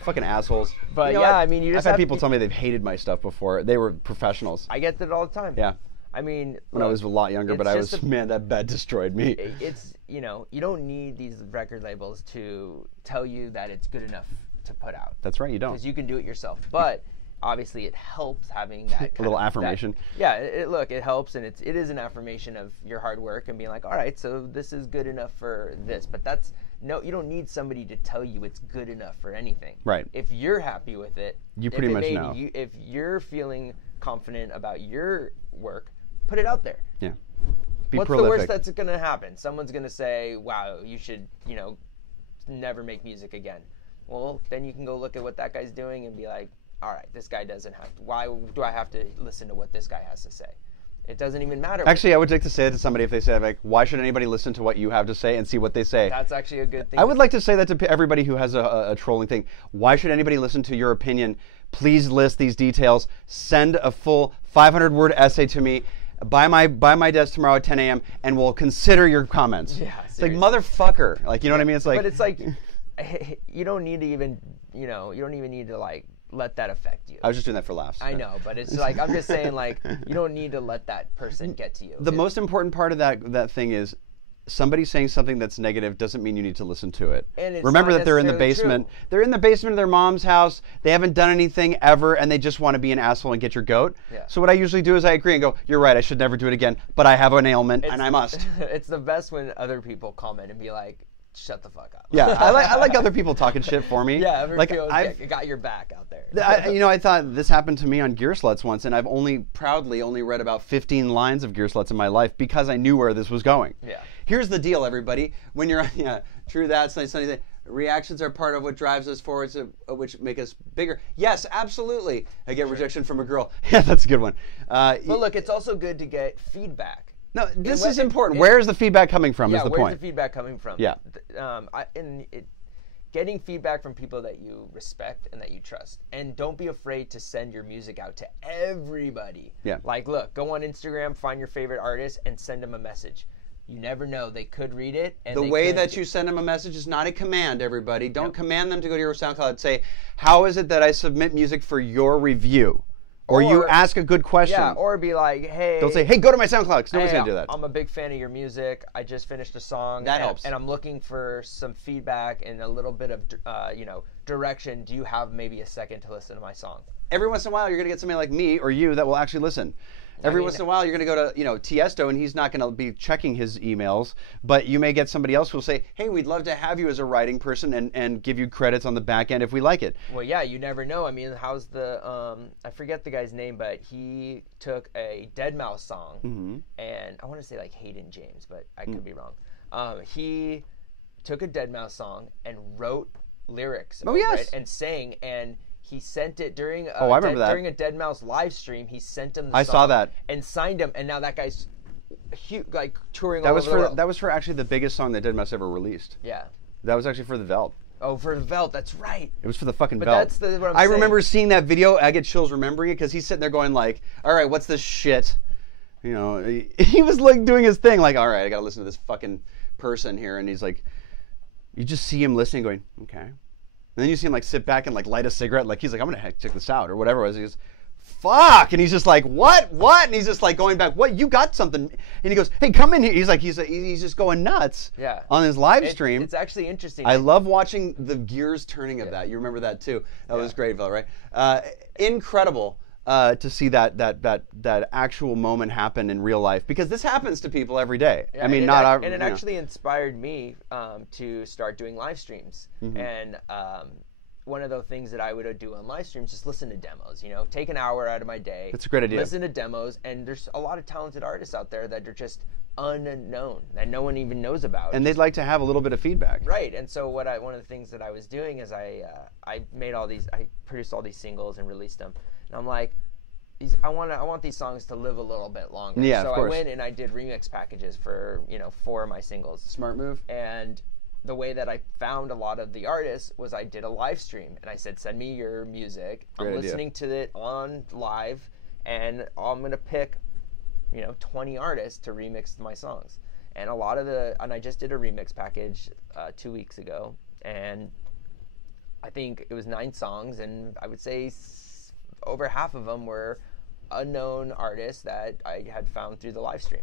Fucking assholes. But I've had people tell me they've hated my stuff before. They were professionals. I get that all the time. Yeah. When I was a lot younger, but that bed destroyed me. It's, you don't need these record labels to tell you that it's good enough to put out. That's right, you don't. Because you can do it yourself. But obviously it helps having that a little affirmation. It helps, and it is an affirmation of your hard work and being like, all right, so this is good enough for this. But you don't need somebody to tell you it's good enough for anything. Right. If you're happy with it, you pretty much know. If you're feeling confident about your work, put it out there. Yeah. What's prolific. the worst that's going to happen? Someone's going to say, wow, you should, never make music again. well, then you can go look at what that guy's doing and be like, all right, this guy doesn't have to. Why do I have to listen to what this guy has to say? It doesn't even matter. Actually, I would like to say it to somebody if they say, like, why should anybody listen to what you have to say and see what they say? That's actually a good thing. I would like to say that to everybody who has a trolling thing. Why should anybody listen to your opinion? Please list these details. Send a full 500-word essay to me by my desk tomorrow at 10 a.m. and we'll consider your comments. Yeah, it's like, motherfucker. Like, you know what I mean? It's like, but it's like, you don't need to even, you don't even need to like let that affect you. I was just doing that for laughs. I know, but it's like, I'm just saying, like, you don't need to let that person get to you. The most important part of that thing is somebody saying something that's negative doesn't mean you need to listen to it. And it's remember not that they're in the basement. true. They're in the basement of their mom's house. They haven't done anything ever, and they just want to be an asshole and get your goat. Yeah. So what I usually do is I agree and go, you're right, I should never do it again, but I have an ailment, and I must. It's the best when other people comment and be like, shut the fuck up. Yeah, I like other people talking shit for me. Yeah, like I got your back out there. I thought this happened to me on Gear Sluts once, and I've proudly only read about 15 lines of Gear Sluts in my life because I knew where this was going. Yeah. Here's the deal, everybody. When you're true that, sunny. Reactions are part of what drives us forward, which make us bigger. Yes, absolutely. I get rejection from a girl. Yeah, that's a good one. But look, it's also good to get feedback. No, this is important. Where is the feedback coming from? Yeah, is the point. where's the feedback coming from? Yeah. Getting feedback from people that you respect and that you trust, and don't be afraid to send your music out to everybody. Yeah. Like, look, go on Instagram, find your favorite artist, and send them a message. You never know; they could read it. And the way that you send them a message is not a command, everybody. Don't command them to go to your SoundCloud and say, "How is it that I submit music for your review?" Or you ask a good question. Yeah, or be like, hey. Don't say, hey, go to my SoundCloud, because nobody's going to do that. I'm a big fan of your music. I just finished a song. That helps. And I'm looking for some feedback and a little bit of, direction. Do you have maybe a second to listen to my song? Every once in a while, you're going to get somebody like me or you that will actually listen. Every once in a while, you're going to go to, Tiesto, and he's not going to be checking his emails, but you may get somebody else who will say, hey, we'd love to have you as a writing person and give you credits on the back end if we like it. Well, yeah, you never know. I mean, how's the, I forget the guy's name, but he took a Deadmau5 song, and I want to say like Hayden James, but I could be wrong. He took a Deadmau5 song and wrote lyrics over it and sang, and he sent it during I remember that. During a Deadmau5 live stream. He sent him the song. I saw that. And signed him, and now that guy's huge, like touring that all was over the world. That was for actually the biggest song that Deadmau5 ever released. Yeah. That was actually for the Veld. Oh, for the Veld, that's right. It was for the fucking But Veld. that's what I'm I saying. remember seeing that video. I get chills remembering it because he's sitting there going like, all right, what's this shit? He was like doing his thing like, all right, I got to listen to this fucking person here. And he's like, you just see him listening going, okay. And then you see him like sit back and like light a cigarette. Like he's like, I'm going to check this out or whatever it was. He goes, fuck. And he's just like, what? And he's just like going back, what? You got something. And he goes, hey, come in here. He's like, he's just going nuts on his live stream. It's actually interesting. I love watching the gears turning of that. You remember that too. That was great, Vel, right? Incredible to see that actual moment happen in real life, because this happens to people every day. Yeah, I mean, it actually inspired me to start doing live streams. And one of the things that I would do on live streams is listen to demos. Take an hour out of my day. That's a great idea. Listen to demos, and there's a lot of talented artists out there that are just unknown that no one even knows about. And they'd like to have a little bit of feedback. Right. And so one of the things that I was doing is I produced all these singles and released them. And I'm like, I want these songs to live a little bit longer. Yeah, so of course. I went and I did remix packages for 4 of my singles. Smart move. And the way that I found a lot of the artists was I did a live stream, and I said, send me your music. Great I'm idea. listening to it on live, and I'm gonna pick 20 artists to remix my songs. And I just did a remix package 2 weeks ago, and I think it was 9 songs, and I would say over half of them were unknown artists that I had found through the live stream.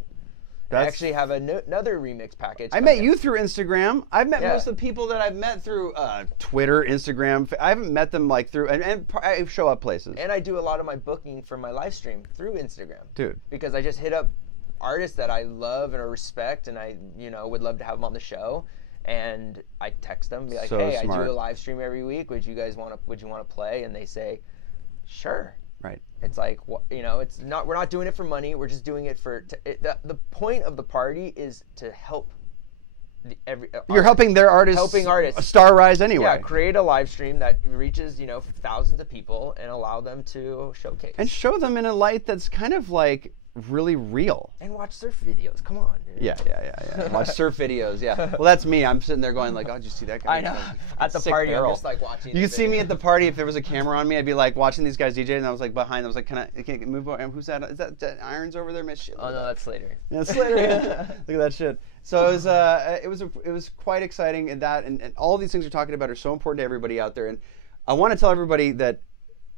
I actually have another remix package. I met you through Instagram. I've met most of the people that I've met through Twitter, Instagram. I haven't met them like through, and I show up places. And I do a lot of my booking for my live stream through Instagram. Dude. Because I just hit up artists that I love and respect, and I would love to have them on the show. And I text them, be like, hey, I do a live stream every week. Would you want to play? And they say, sure. Right. It's like, it's not. We're not doing it for money. We're just doing it for. The point of the party is to help You're helping their artists, star rise anyway. Yeah, create a live stream that reaches, thousands of people and allow them to showcase. And show them in a light that's kind of like really real. And watch surf videos. Come on, dude. Yeah. Watch surf videos, yeah. Well, that's me. I'm sitting there going like, oh, did you see that guy? I know. At the party, I'm just like watching. You can see me at the party. If there was a camera on me, I'd be like watching these guys DJ, and I was like behind. I was like, can I move over? Who's that? Is that Irons over there? Oh, no, that's Slater. Yeah, Slater. Look at that shit. So it was quite exciting, and all these things you're talking about are so important to everybody out there. And I want to tell everybody that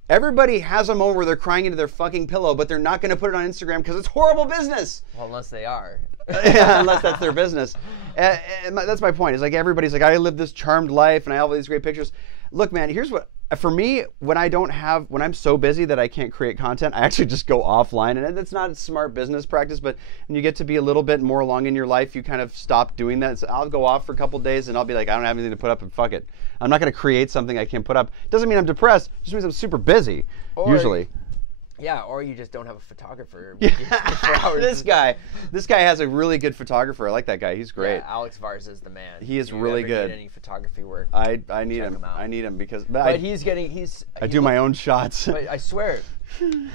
everybody has a moment where they're crying into their fucking pillow, but they're not going to put it on Instagram because it's horrible business. Well, unless they are. Yeah, unless that's their business. And that's my point. It's like everybody's like, I live this charmed life and I have all these great pictures. Look, man, here's what, for me, when I'm so busy that I can't create content, I actually just go offline. And that's not a smart business practice, but when you get to be a little bit more along in your life, you kind of stop doing that. So I'll go off for a couple days and I'll be like, I don't have anything to put up and fuck it. I'm not going to create something I can't put up. Doesn't mean I'm depressed. It just means I'm super busy, usually. Yeah, or you just don't have a photographer. Yeah. This guy has a really good photographer. I like that guy. He's great. Yeah, Alex Vars is the man. He is really good. Need any photography work? I need him. I need him because. But I do my own shots. But I swear, he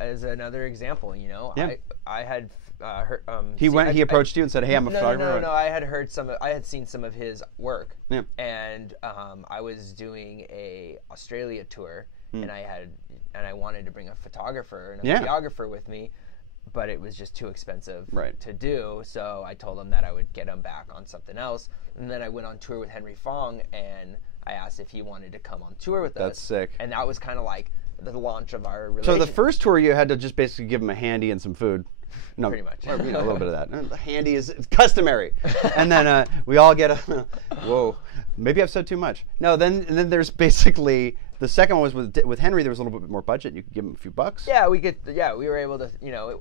is another example. Yeah. I had heard. He approached you and said, "Hey, I'm a photographer." No. I had seen some of his work. Yeah. And I was doing a Australia tour. And I wanted to bring a photographer and a videographer with me, but it was just too expensive to do. So I told him that I would get him back on something else. And then I went on tour with Henry Fong, and I asked if he wanted to come on tour with us. That's sick. And that was kind of like the launch of our relationship. So the first tour, you had to just basically give him a handy and some food. No, pretty much. Or, a little bit of that. The handy is customary. And then we all get whoa, maybe I've said too much. No, then there's basically, the second one was with Henry. There was a little bit more budget. You could give him a few bucks. Yeah, we were able to,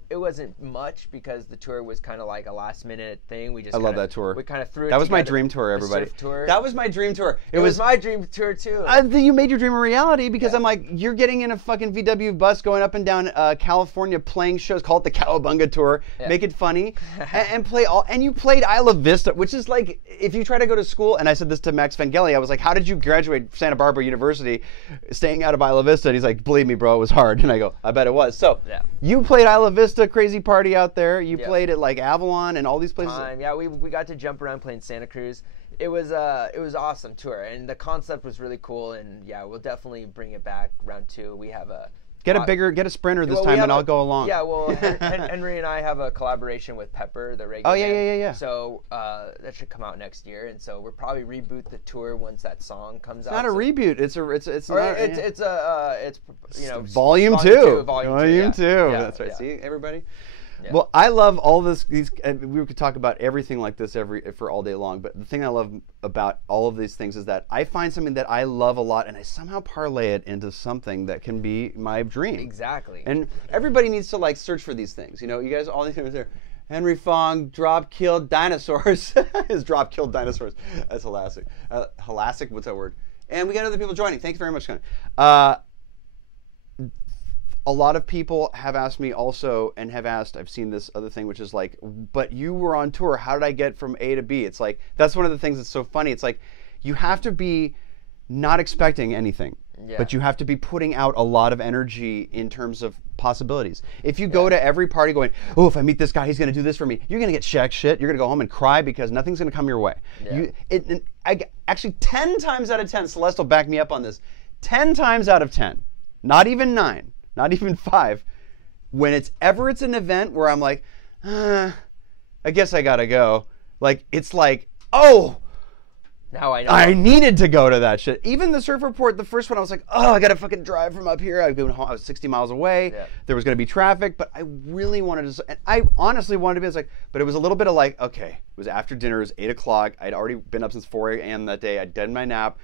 it wasn't much because the tour was kind of like a last minute thing. I love that tour. We kind of threw it That was together. my dream tour, everybody. Surf tour. That was my dream tour. It was my dream tour too. You made your dream a reality because I'm like, you're getting in a fucking VW bus going up and down California playing shows. Call it the Cowabunga Tour. Yeah. Make it funny and play all. And you played Isla Vista, which is like, if you try to go to school, and I said this to Max Vangeli, I was like, how did you graduate Santa Barbara University staying out of Isla Vista? And he's like, believe me, bro, it was hard. And I go, I bet it was. So you played Isla Vista, crazy party out there. You played at like Avalon and all these places. Yeah, we got to jump around playing Santa Cruz. It was awesome tour, and the concept was really cool. And yeah, we'll definitely bring it back round 2. We have a get a sprinter this time, and I'll go along. Yeah, well, Henry and I have a collaboration with Pepper, the reggae band. Yeah. So that should come out next year, and so we'll probably reboot the tour once that song comes out. It's not a reboot. It's volume 2. Volume 2. Yeah, that's right. See, everybody. Yeah. Well, I love all this. We could talk about everything like this for all day long. But the thing I love about all of these things is that I find something that I love a lot, and I somehow parlay it into something that can be my dream. Exactly. And everybody needs to like search for these things. You guys, all these things there. Henry Fong drop-killed dinosaurs. His drop-killed dinosaurs. That's hilarious. Hilasic. What's that word? And we got other people joining. Thanks very much, Connie. A lot of people have asked me also, and have asked, I've seen this other thing, which is like, but you were on tour. How did I get from A to B? It's like, that's one of the things that's so funny. It's like, you have to be not expecting anything, but you have to be putting out a lot of energy in terms of possibilities. If you go to every party going, oh, if I meet this guy, he's going to do this for me, you're going to get shack shit. You're going to go home and cry because nothing's going to come your way. Yeah. Actually, 10 times out of 10, Celeste will back me up on this, 10 times out of 10, not even 9, not even 5, when it's an event where I'm like, I guess I gotta go. Like, it's like, oh, now I know. I needed to go to that shit. Even the Surf Report, the first one, I was like, oh, I gotta fucking drive from up here. I was 60 miles away. Yeah. There was gonna be traffic, but I really wanted to. And I honestly wanted to be. I was like, but it was a little bit of like, okay, it was after dinner. It was 8 o'clock. I'd already been up since 4 a.m. that day. I'd done my nap.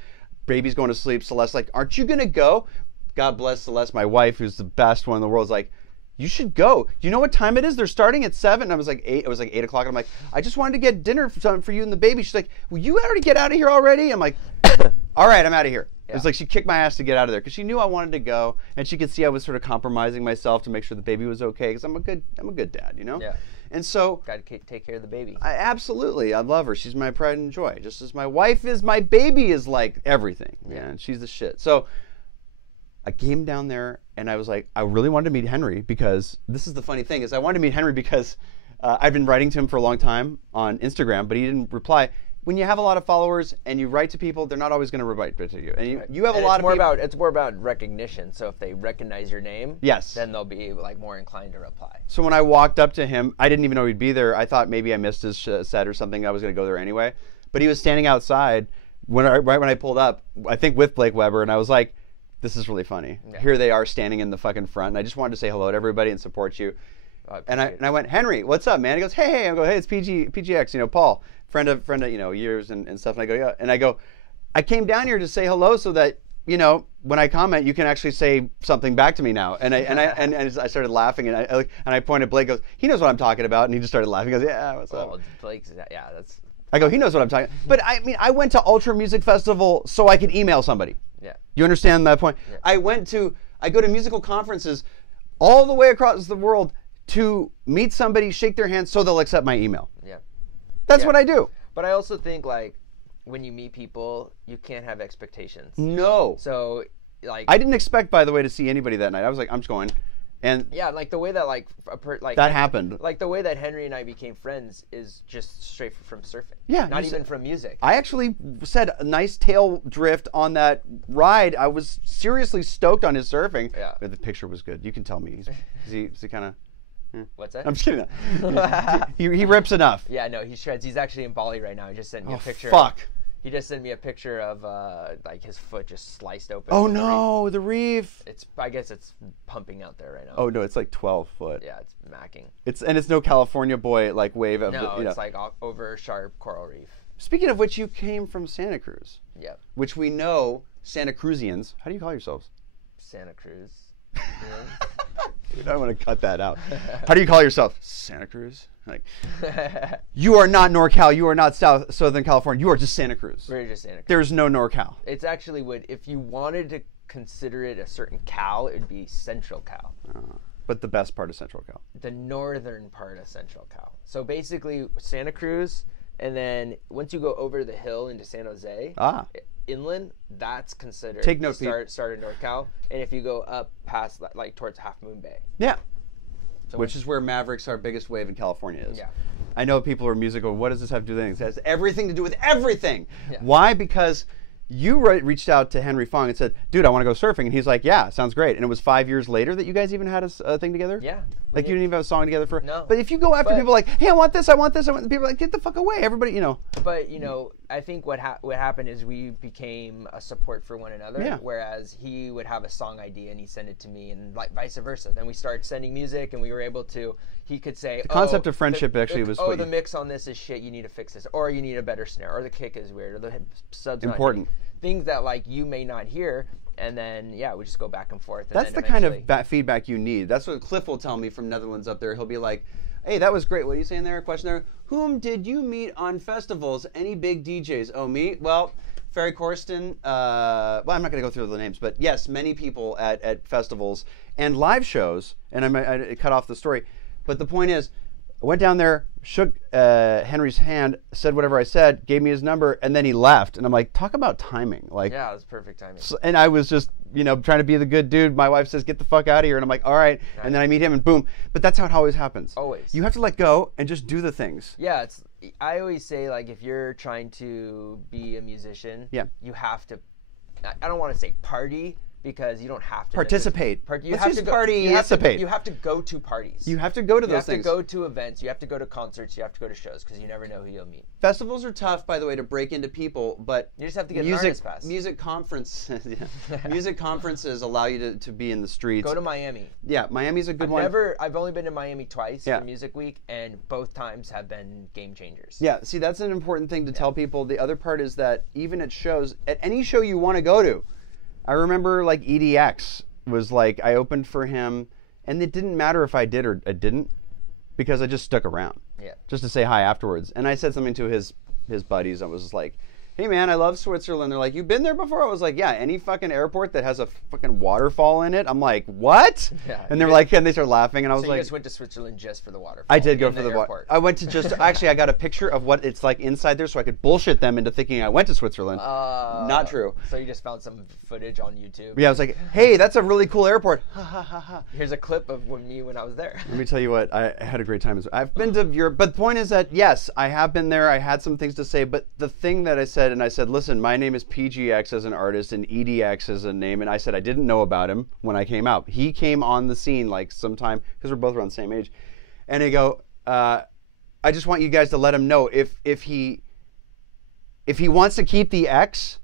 Baby's going to sleep. Celeste's like, aren't you gonna go? God bless Celeste, my wife, who's the best one in the world, is like, you should go. Do you know what time it is? They're starting at 7. And I was like 8. It was like 8 o'clock. And I'm like, I just wanted to get dinner for you and the baby. She's like, will you already get out of here already? I'm like, all right, I'm out of here. Yeah. It was like she kicked my ass to get out of there because she knew I wanted to go, and she could see I was sort of compromising myself to make sure the baby was okay because I'm a good dad, Yeah. And so Got to take care of the baby. absolutely, I love her. She's my pride and joy. Just as my wife is, my baby is like everything. Man, she's the shit. So I came down there and I was like, I really wanted to meet Henry because this is the funny thing is I wanted to meet Henry because I've been writing to him for a long time on Instagram, but he didn't reply. When you have a lot of followers and you write to people, they're not always going to reply to you. And you have a lot of people. It's more about recognition. So if they recognize your name, yes, then they'll be like more inclined to reply. So when I walked up to him, I didn't even know he'd be there. I thought maybe I missed his set or something. I was going to go there anyway. But he was standing outside right when I pulled up, I think with Blake Weber, and I was like, this is really funny. Yeah. Here they are standing in the fucking front, and I just wanted to say hello to everybody and support you. And I went, Henry, what's up, man? He goes, hey. I go, hey, it's PGX, Paul, friend of years and stuff. And I go, yeah. And I go, I came down here to say hello so that when I comment, you can actually say something back to me now. And I started laughing, and I pointed at Blake. Goes, he knows what I'm talking about, and he just started laughing. He goes, yeah, what's up? Blake's, yeah, that's. I go, he knows what I'm talking. But I mean, I went to Ultra Music Festival so I could email somebody. Yeah. You understand that point? Yeah. I go to musical conferences all the way across the world to meet somebody, shake their hand, so they'll accept my email. Yeah. That's what I do. But I also think, like, when you meet people, you can't have expectations. No. So, like... I didn't expect, by the way, to see anybody that night. I was like, I'm just going. And yeah, like, the way that, that happened. Like, the way that Henry and I became friends is just straight from surfing. Yeah. Not even from music. I actually said a nice tail drift on that ride. I was seriously stoked on his surfing. Yeah. But the picture was good. You can tell me. Is he kind of... What's that? I'm just kidding. he rips enough. Yeah, no, he shreds. He's actually in Bali right now. He just sent me a picture. Fuck. He just sent me a picture of like his foot just sliced open. Oh no, the reef. I guess it's pumping out there right now. Oh no, it's like 12 foot. Yeah, it's macking. It's no California boy like wave of it's like over sharp coral reef. Speaking of which, you came from Santa Cruz. Yeah. Which we know Santa Cruzians. How do you call yourselves? Santa Cruz. Dude, I want to cut that out. How do you call yourself? Santa Cruz? Like, you are not NorCal. You are not Southern California. You are just Santa Cruz. We're just Santa Cruz. There's no NorCal. It's actually if you wanted to consider it a certain Cal, it would be Central Cal. But the best part of Central Cal. The northern part of Central Cal. So basically Santa Cruz, and then once you go over the hill into San Jose, inland, that's considered start in NorCal. And if you go up past like towards Half Moon Bay. Yeah. So which is where Maverick's our biggest wave in California is. Yeah. I know people are musical. What does this have to do with anything? It has everything to do with everything. Yeah. Why? Because you reached out to Henry Fong and said, dude, I want to go surfing. And he's like, yeah, sounds great. And it was 5 years later that you guys even had a thing together? Yeah. Like you didn't even have a song together for... No. But if you go after people like, hey, I want this, people are like, get the fuck away. Everybody, But, I think what happened is we became a support for one another. Yeah. Whereas he would have a song idea and he'd send it to me and like vice versa. Then we started sending music and we were able to, he could say, the concept of friendship actually was... the mix on this is shit, you need to fix this. Or you need a better snare. Or the kick is weird. Or the sub's important. Things that like you may not hear. And then, we just go back and forth. And that's the kind of feedback you need. That's what Cliff will tell me from Netherlands up there. He'll be like, hey, that was great. What are you saying there? Question there. Whom did you meet on festivals? Any big DJs? Oh, me? Well, Ferry Corsten. I'm not going to go through the names. But yes, many people at festivals and live shows. And I cut off the story. But the point is, I went down there, shook Henry's hand, said whatever I said, gave me his number, and then he left. And I'm like, talk about timing. Like, yeah, it was perfect timing. And I was just, trying to be the good dude. My wife says, get the fuck out of here. And I'm like, all right. Nice. And then I meet him and boom. But that's how it always happens. Always. You have to let go and just do the things. Yeah, I always say, like, if you're trying to be a musician, you have to, I don't want to say party, because you don't have to participate. You have to go to parties. You have to go to those things. You have to go to events. You have to go to concerts. You have to go to shows because you never know who you'll meet. Festivals are tough, by the way, to break into people, but you just have to get an artist pass. Music conferences allow you to be in the streets. Go to Miami. Yeah, Miami's a good one. I've only been to Miami twice for Music Week, and both times have been game changers. Yeah, see, that's an important thing to tell people. The other part is that even at shows, at any show you want to go to, I remember like EDX was like, I opened for him, and it didn't matter if I did or I didn't, because I just stuck around. Yeah. Just to say hi afterwards. And I said something to his buddies. I was like, hey man, I love Switzerland. They're like, you've been there before? I was like, yeah, any fucking airport that has a fucking waterfall in it. I'm like, what? Yeah, and they're like, and they start laughing, and I was so like, you just went to Switzerland just for the waterfall? I did go for the water. I went to just, actually, I got a picture of what it's like inside there so I could bullshit them into thinking I went to Switzerland. Not true. So you just found some footage on YouTube? Yeah, I was like, hey, that's a really cool airport. Ha ha ha ha. Here's a clip of me when I was there. Let me tell you what, I had a great time. I've been to Europe, but the point is that, yes, I have been there. I had some things to say, but the thing that I said, and I said, listen, my name is PGX as an artist and EDX as a name, and I said I didn't know about him when I came out. He came on the scene like sometime, because we're both around the same age, and I go, I just want you guys to let him know if he wants to keep the X,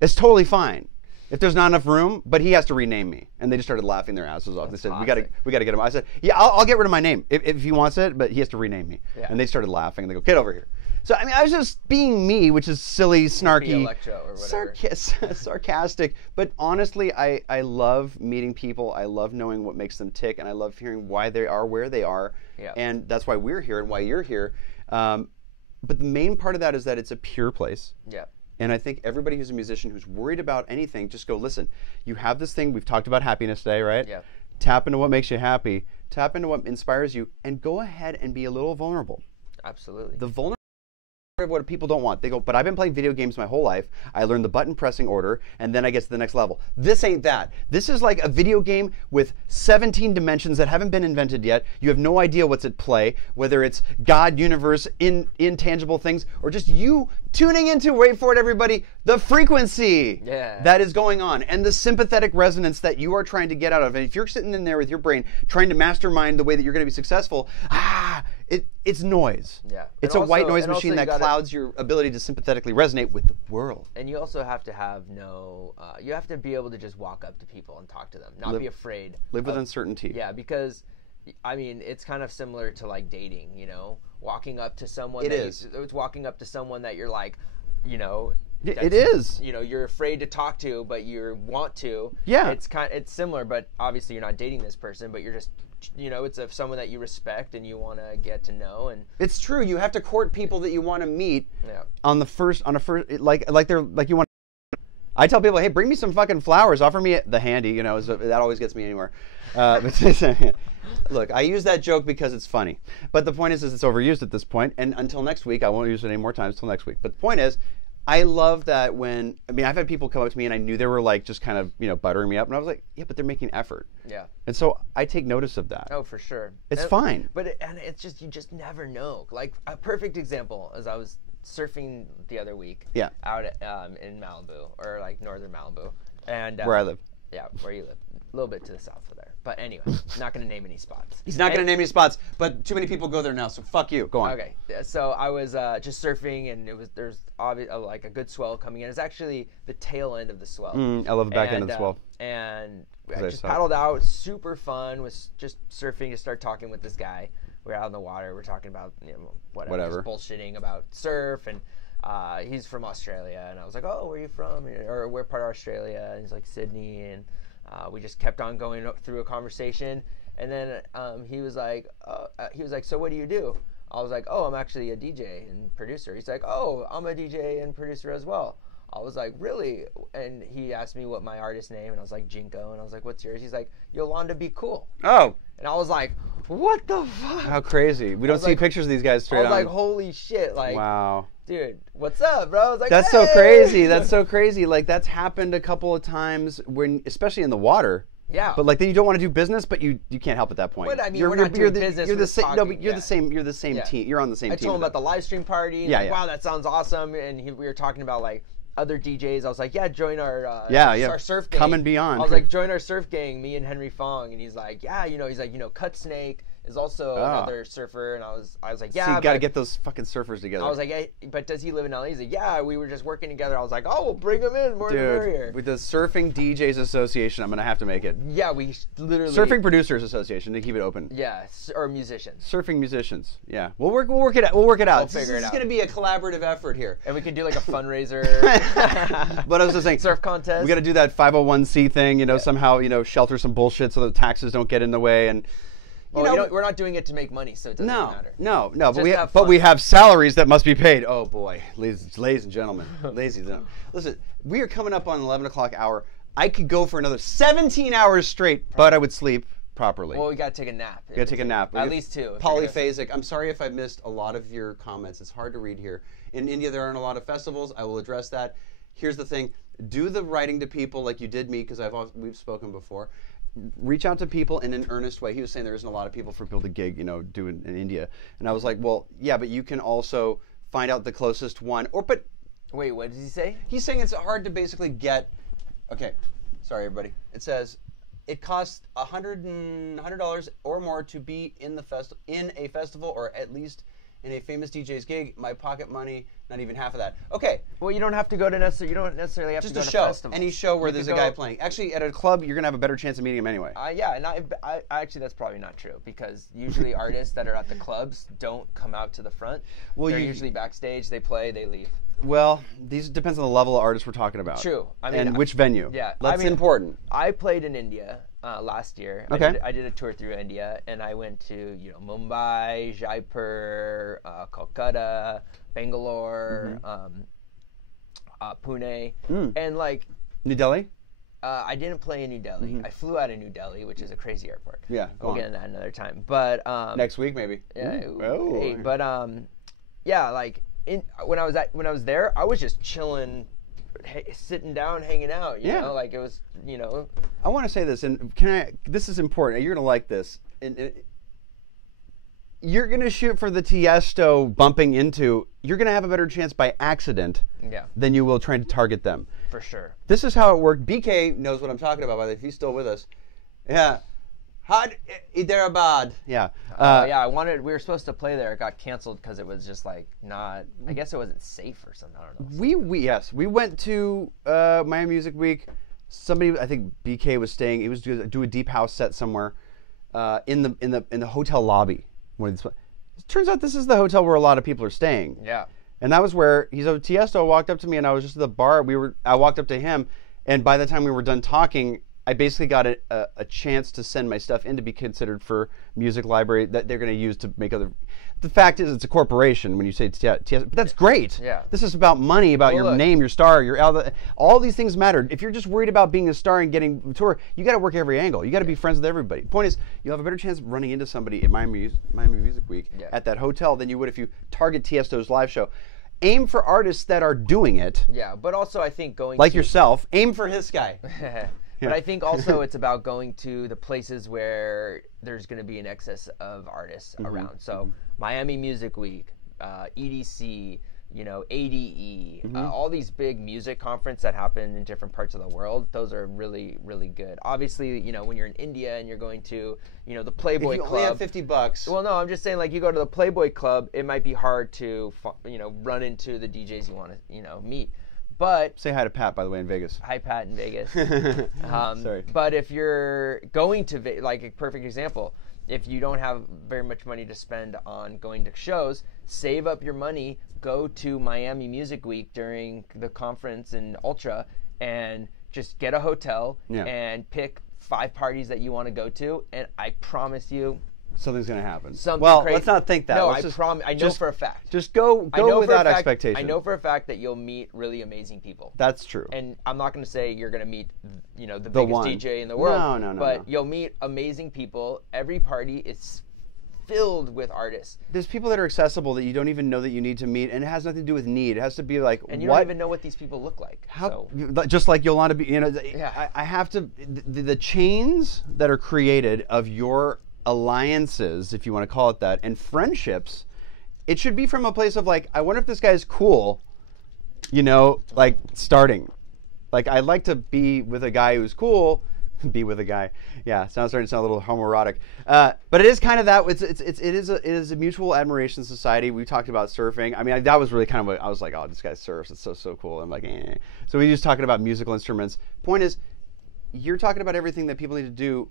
it's totally fine. If there's not enough room, but he has to rename me. And they just started laughing their asses off. They said, we gotta get him. I said, yeah, I'll get rid of my name if he wants it, but he has to rename me. Yeah. And they started laughing, and they go, get over here. So, I mean, I was just being me, which is silly, snarky, sarcastic. But honestly, I love meeting people. I love knowing what makes them tick, and I love hearing why they are where they are. Yeah. And that's why we're here and why you're here. But the main part of that is that it's a pure place. Yeah. And I think everybody who's a musician who's worried about anything, just go, listen, you have this thing. We've talked about happiness today, right? Yeah. Tap into what makes you happy. Tap into what inspires you. And go ahead and be a little vulnerable. Absolutely. The vulnerable of what people don't want. They go, but I've been playing video games my whole life. I learned the button pressing order, and then I get to the next level. This ain't that. This is like a video game with 17 dimensions that haven't been invented yet. You have no idea what's at play, whether it's God, universe, intangible things, or just you tuning into, wait for it everybody, the frequency that is going on, and the sympathetic resonance that you are trying to get out of. And if you're sitting in there with your brain trying to mastermind the way that you're going to be successful, it's noise. Yeah. It's a white noise machine that clouds your ability to sympathetically resonate with the world. And you also have to have you have to be able to just walk up to people and talk to them, not be afraid. Live with uncertainty. Yeah, because, I mean, it's kind of similar to like dating, you know? Walking up to someone it's walking up to someone that you're like, you know, it is. You know, you're afraid to talk to, but you want to. Yeah. It's similar, but obviously you're not dating this person, but you're just, you know, it's someone that you respect and you want to get to know. And it's true. You have to court people that you want to meet on a first, like you want. I tell people, hey, bring me some fucking flowers. Offer me the handy. You know, that always gets me anywhere. Look, I use that joke because it's funny. But the point is it's overused at this point. And until next week, I won't use it any more times until next week. But the point is, I love that I've had people come up to me and I knew they were like just kind of, you know, buttering me up. And I was like, yeah, but they're making effort. Yeah. And so I take notice of that. Oh, for sure. It's fine. But it's just, you just never know. Like a perfect example is I was surfing the other week out in Malibu, or like northern Malibu. And where I live. Yeah, where you live. A little bit to the south of there. But anyway, not going to name any spots. He's not going to name any spots, but too many people go there now, so fuck you. Go on. Okay. So I was just surfing, and there's obviously like a good swell coming in. It's actually the tail end of the swell. I love the back end of the swell. And I just paddled out, super fun, was just surfing to start talking with this guy. We're out in the water, we're talking about, you know, whatever. Just bullshitting about surf, and he's from Australia, and I was like, oh, where are you from? Or where part of Australia? And he's like, Sydney, and we just kept on going through a conversation, and then he was like, so what do you do? I was like, oh, I'm actually a DJ and producer. He's like, oh, I'm a DJ and producer as well. I was like, really? And he asked me what my artist name, and I was like, Jinko, and I was like, what's yours? He's like, Yolanda Be Cool. Oh. And I was like, what the fuck? How crazy. We don't see pictures of these guys straight on. I was like, holy shit. Like, wow. Dude, what's up, bro? I was like, that's hey! so crazy. That's so crazy. Like, that's happened a couple of times when, especially in the water. Yeah. But like, then you don't want to do business, but you can't help at that point. But I mean, we're not doing business. You're the same. No, but you're the same. You're the same team. You're on the same team. I told him about the live stream party. And like, wow, that sounds awesome. And we were talking about like other DJs. I was like, yeah, join our our surf gang. Come and beyond. I was like, join our surf gang, me and Henry Fong. And he's like, yeah, you know, Cut Snake is also another surfer, and I was like, yeah. So you got to get those fucking surfers together. I was like, hey, but does he live in LA? He's like, yeah, we were just working together. I was like, oh, we'll bring him in, more the merrier. With the Surfing DJs Association, I'm gonna have to make it. Yeah, we literally. Surfing Producers Association, to keep it open. Yeah, or musicians. Surfing musicians. Yeah, we'll work it out. We'll work it out. We'll figure it out. This is gonna be a collaborative effort here, and we can do like a fundraiser. But I was just saying, surf contest. We got to do that 501c thing, you know, somehow, you know, shelter some bullshit so the taxes don't get in the way, and we're not doing it to make money, so it doesn't matter. No. Just But we have salaries that must be paid. Oh boy, ladies and gentlemen, listen, we are coming up on 11 o'clock hour. I could go for another 17 hours straight, but I would sleep properly. Well, we gotta take a nap. We gotta take a nap. At least 2. Polyphasic. I'm sorry if I missed a lot of your comments. It's hard to read here. In India, there aren't a lot of festivals. I will address that. Here's the thing: do the writing to people like you did me, because we've spoken before. Reach out to people in an earnest way. He was saying there isn't a lot of people for people to gig, do in India, and I was like, well, yeah, but you can also find out the closest one. But wait, what did he say? He's saying it's hard to basically get. Okay, sorry everybody. It says it costs $100 or more to be in a festival, or at least in a famous DJ's gig. My pocket money, not even half of that. Okay. Well, you don't have to go to You don't necessarily have just to go to to show. festivals. Any show where there's a guy playing. Actually, at a club, you're gonna have a better chance of meeting him anyway. Yeah, and I actually that's probably not true, because usually artists that are at the clubs don't come out to the front. Well, they're usually backstage. They play. They leave. Well, these depends on the level of artist we're talking about. True. And which venue. Yeah. That's important. I played in India last year. Okay. I did a tour through India, and I went to Mumbai, Jaipur, Kolkata, Bangalore, Pune, and New Delhi? I didn't play in New Delhi. I flew out of New Delhi, which is a crazy airport. Yeah, we'll get into that another time. But next week maybe. Yeah. Hey, but when I was there, I was just chilling, sitting down, hanging out. You know, it was, I want to say this, and this is important. You're gonna like this. You're gonna shoot for the Tiesto bumping into. You're gonna have a better chance by accident than you will trying to target them. For sure. This is how it worked. BK knows what I'm talking about, by the way, if he's still with us. Yeah. Hyderabad. Yeah. We were supposed to play there. It got canceled because it was just not. I guess it wasn't safe or something. I don't know. We went to Miami Music Week. Somebody, I think BK was staying. He was do a deep house set somewhere in the hotel lobby. It turns out this is the hotel where a lot of people are staying. Yeah. And that was where Tiesto walked up to me, and I was just at the bar. I walked up to him, and by the time we were done talking, I basically got a chance to send my stuff in to be considered for music library that they're going to use to make other. The fact is, it's a corporation when you say Tiesto, but that's great. Yeah. This is about money, about your name, your star, all these things matter. If you're just worried about being a star and getting a tour, you got to work every angle. You got to be friends with everybody. Point is, you'll have a better chance of running into somebody at Miami Music Week at that hotel than you would if you target Tiesto's live show. Aim for artists that are doing it. Yeah, but also I think yourself. Aim for his guy. But I think also it's about going to the places where there's going to be an excess of artists around. So Miami Music Week, EDC, ADE, all these big music conferences that happen in different parts of the world. Those are really, really good. Obviously, when you're in India and you're going to, the Playboy Club. If you only have $50. Well, no, I'm just saying, you go to the Playboy Club, it might be hard to, run into the DJs you want to, meet. But say hi to Pat, by the way, in Vegas. Hi, Pat, in Vegas. Sorry. But if you're going to a perfect example, if you don't have very much money to spend on going to shows, save up your money, go to Miami Music Week during the conference in Ultra, and just get a hotel and pick 5 parties that you want to go to, and I promise you, something's going to happen. Well, let's not think that. No, I promise. I know for a fact. Just go without expectation. I know for a fact that you'll meet really amazing people. That's true. And I'm not going to say you're going to meet, the biggest DJ in the world. No. But you'll meet amazing people. Every party is filled with artists. There's people that are accessible that you don't even know that you need to meet, and it has nothing to do with need. It has to be and you don't even know what these people look like. Just like Yolanda, I have to. The chains that are created of your alliances, if you want to call it that, and friendships, it should be from a place of I wonder if this guy's cool, starting. I'd like to be with a guy who's cool. Be with a guy. Yeah, starting to sound a little homoerotic. But it is kind of that. It is a mutual admiration society. We talked about surfing. I mean, that was really kind of I was like, oh, this guy surfs. It's so cool. I'm like, eh. So we were just talking about musical instruments. Point is, you're talking about everything that people need to do.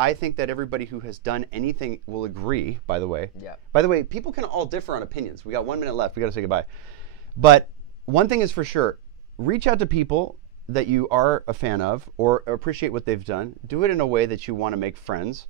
I think that everybody who has done anything will agree, by the way. Yeah. By the way, people can all differ on opinions. We got 1 minute left. We got to say goodbye. But one thing is for sure, reach out to people that you are a fan of or appreciate what they've done. Do it in a way that you want to make friends.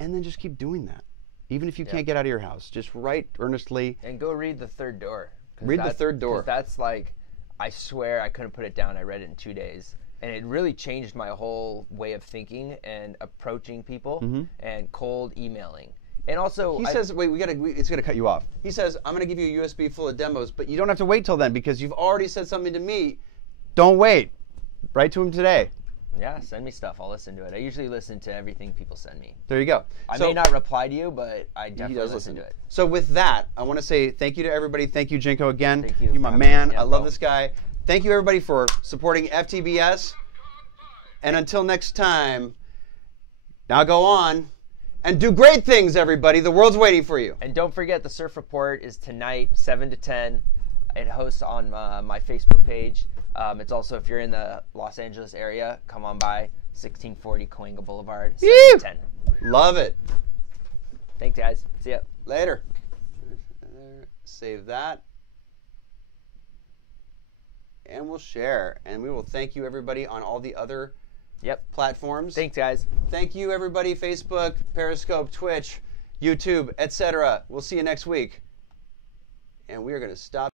and then just keep doing that. Even if you can't get out of your house, just write earnestly. And go read The Third Door. Read The Third Door. 'Cause that's like, I swear I couldn't put it down. I read it in 2 days. And it really changed my whole way of thinking and approaching people and cold emailing. And also, he says, wait, it's going to cut you off. He says, I'm going to give you a USB full of demos, but you don't have to wait till then because you've already said something to me. Don't wait. Write to him today. Yeah, send me stuff. I'll listen to it. I usually listen to everything people send me. There you go. I may not reply to you, but I definitely listen to it. So with that, I want to say thank you to everybody. Thank you, Jinko, again. Thank you. You're my man. I love this guy. Thank you, everybody, for supporting FTBS. And until next time, now go on and do great things, everybody. The world's waiting for you. And don't forget, the Surf Report is tonight, 7 to 10. It hosts on my Facebook page. It's also, if you're in the Los Angeles area, come on by, 1640 Cahuenga Boulevard, 7 to 10. Love it. Thanks, guys. See ya. Later. Save that. And we'll share. And we will thank you, everybody, on all the other platforms. Thanks, guys. Thank you, everybody. Facebook, Periscope, Twitch, YouTube, etc. We'll see you next week. And we are going to stop.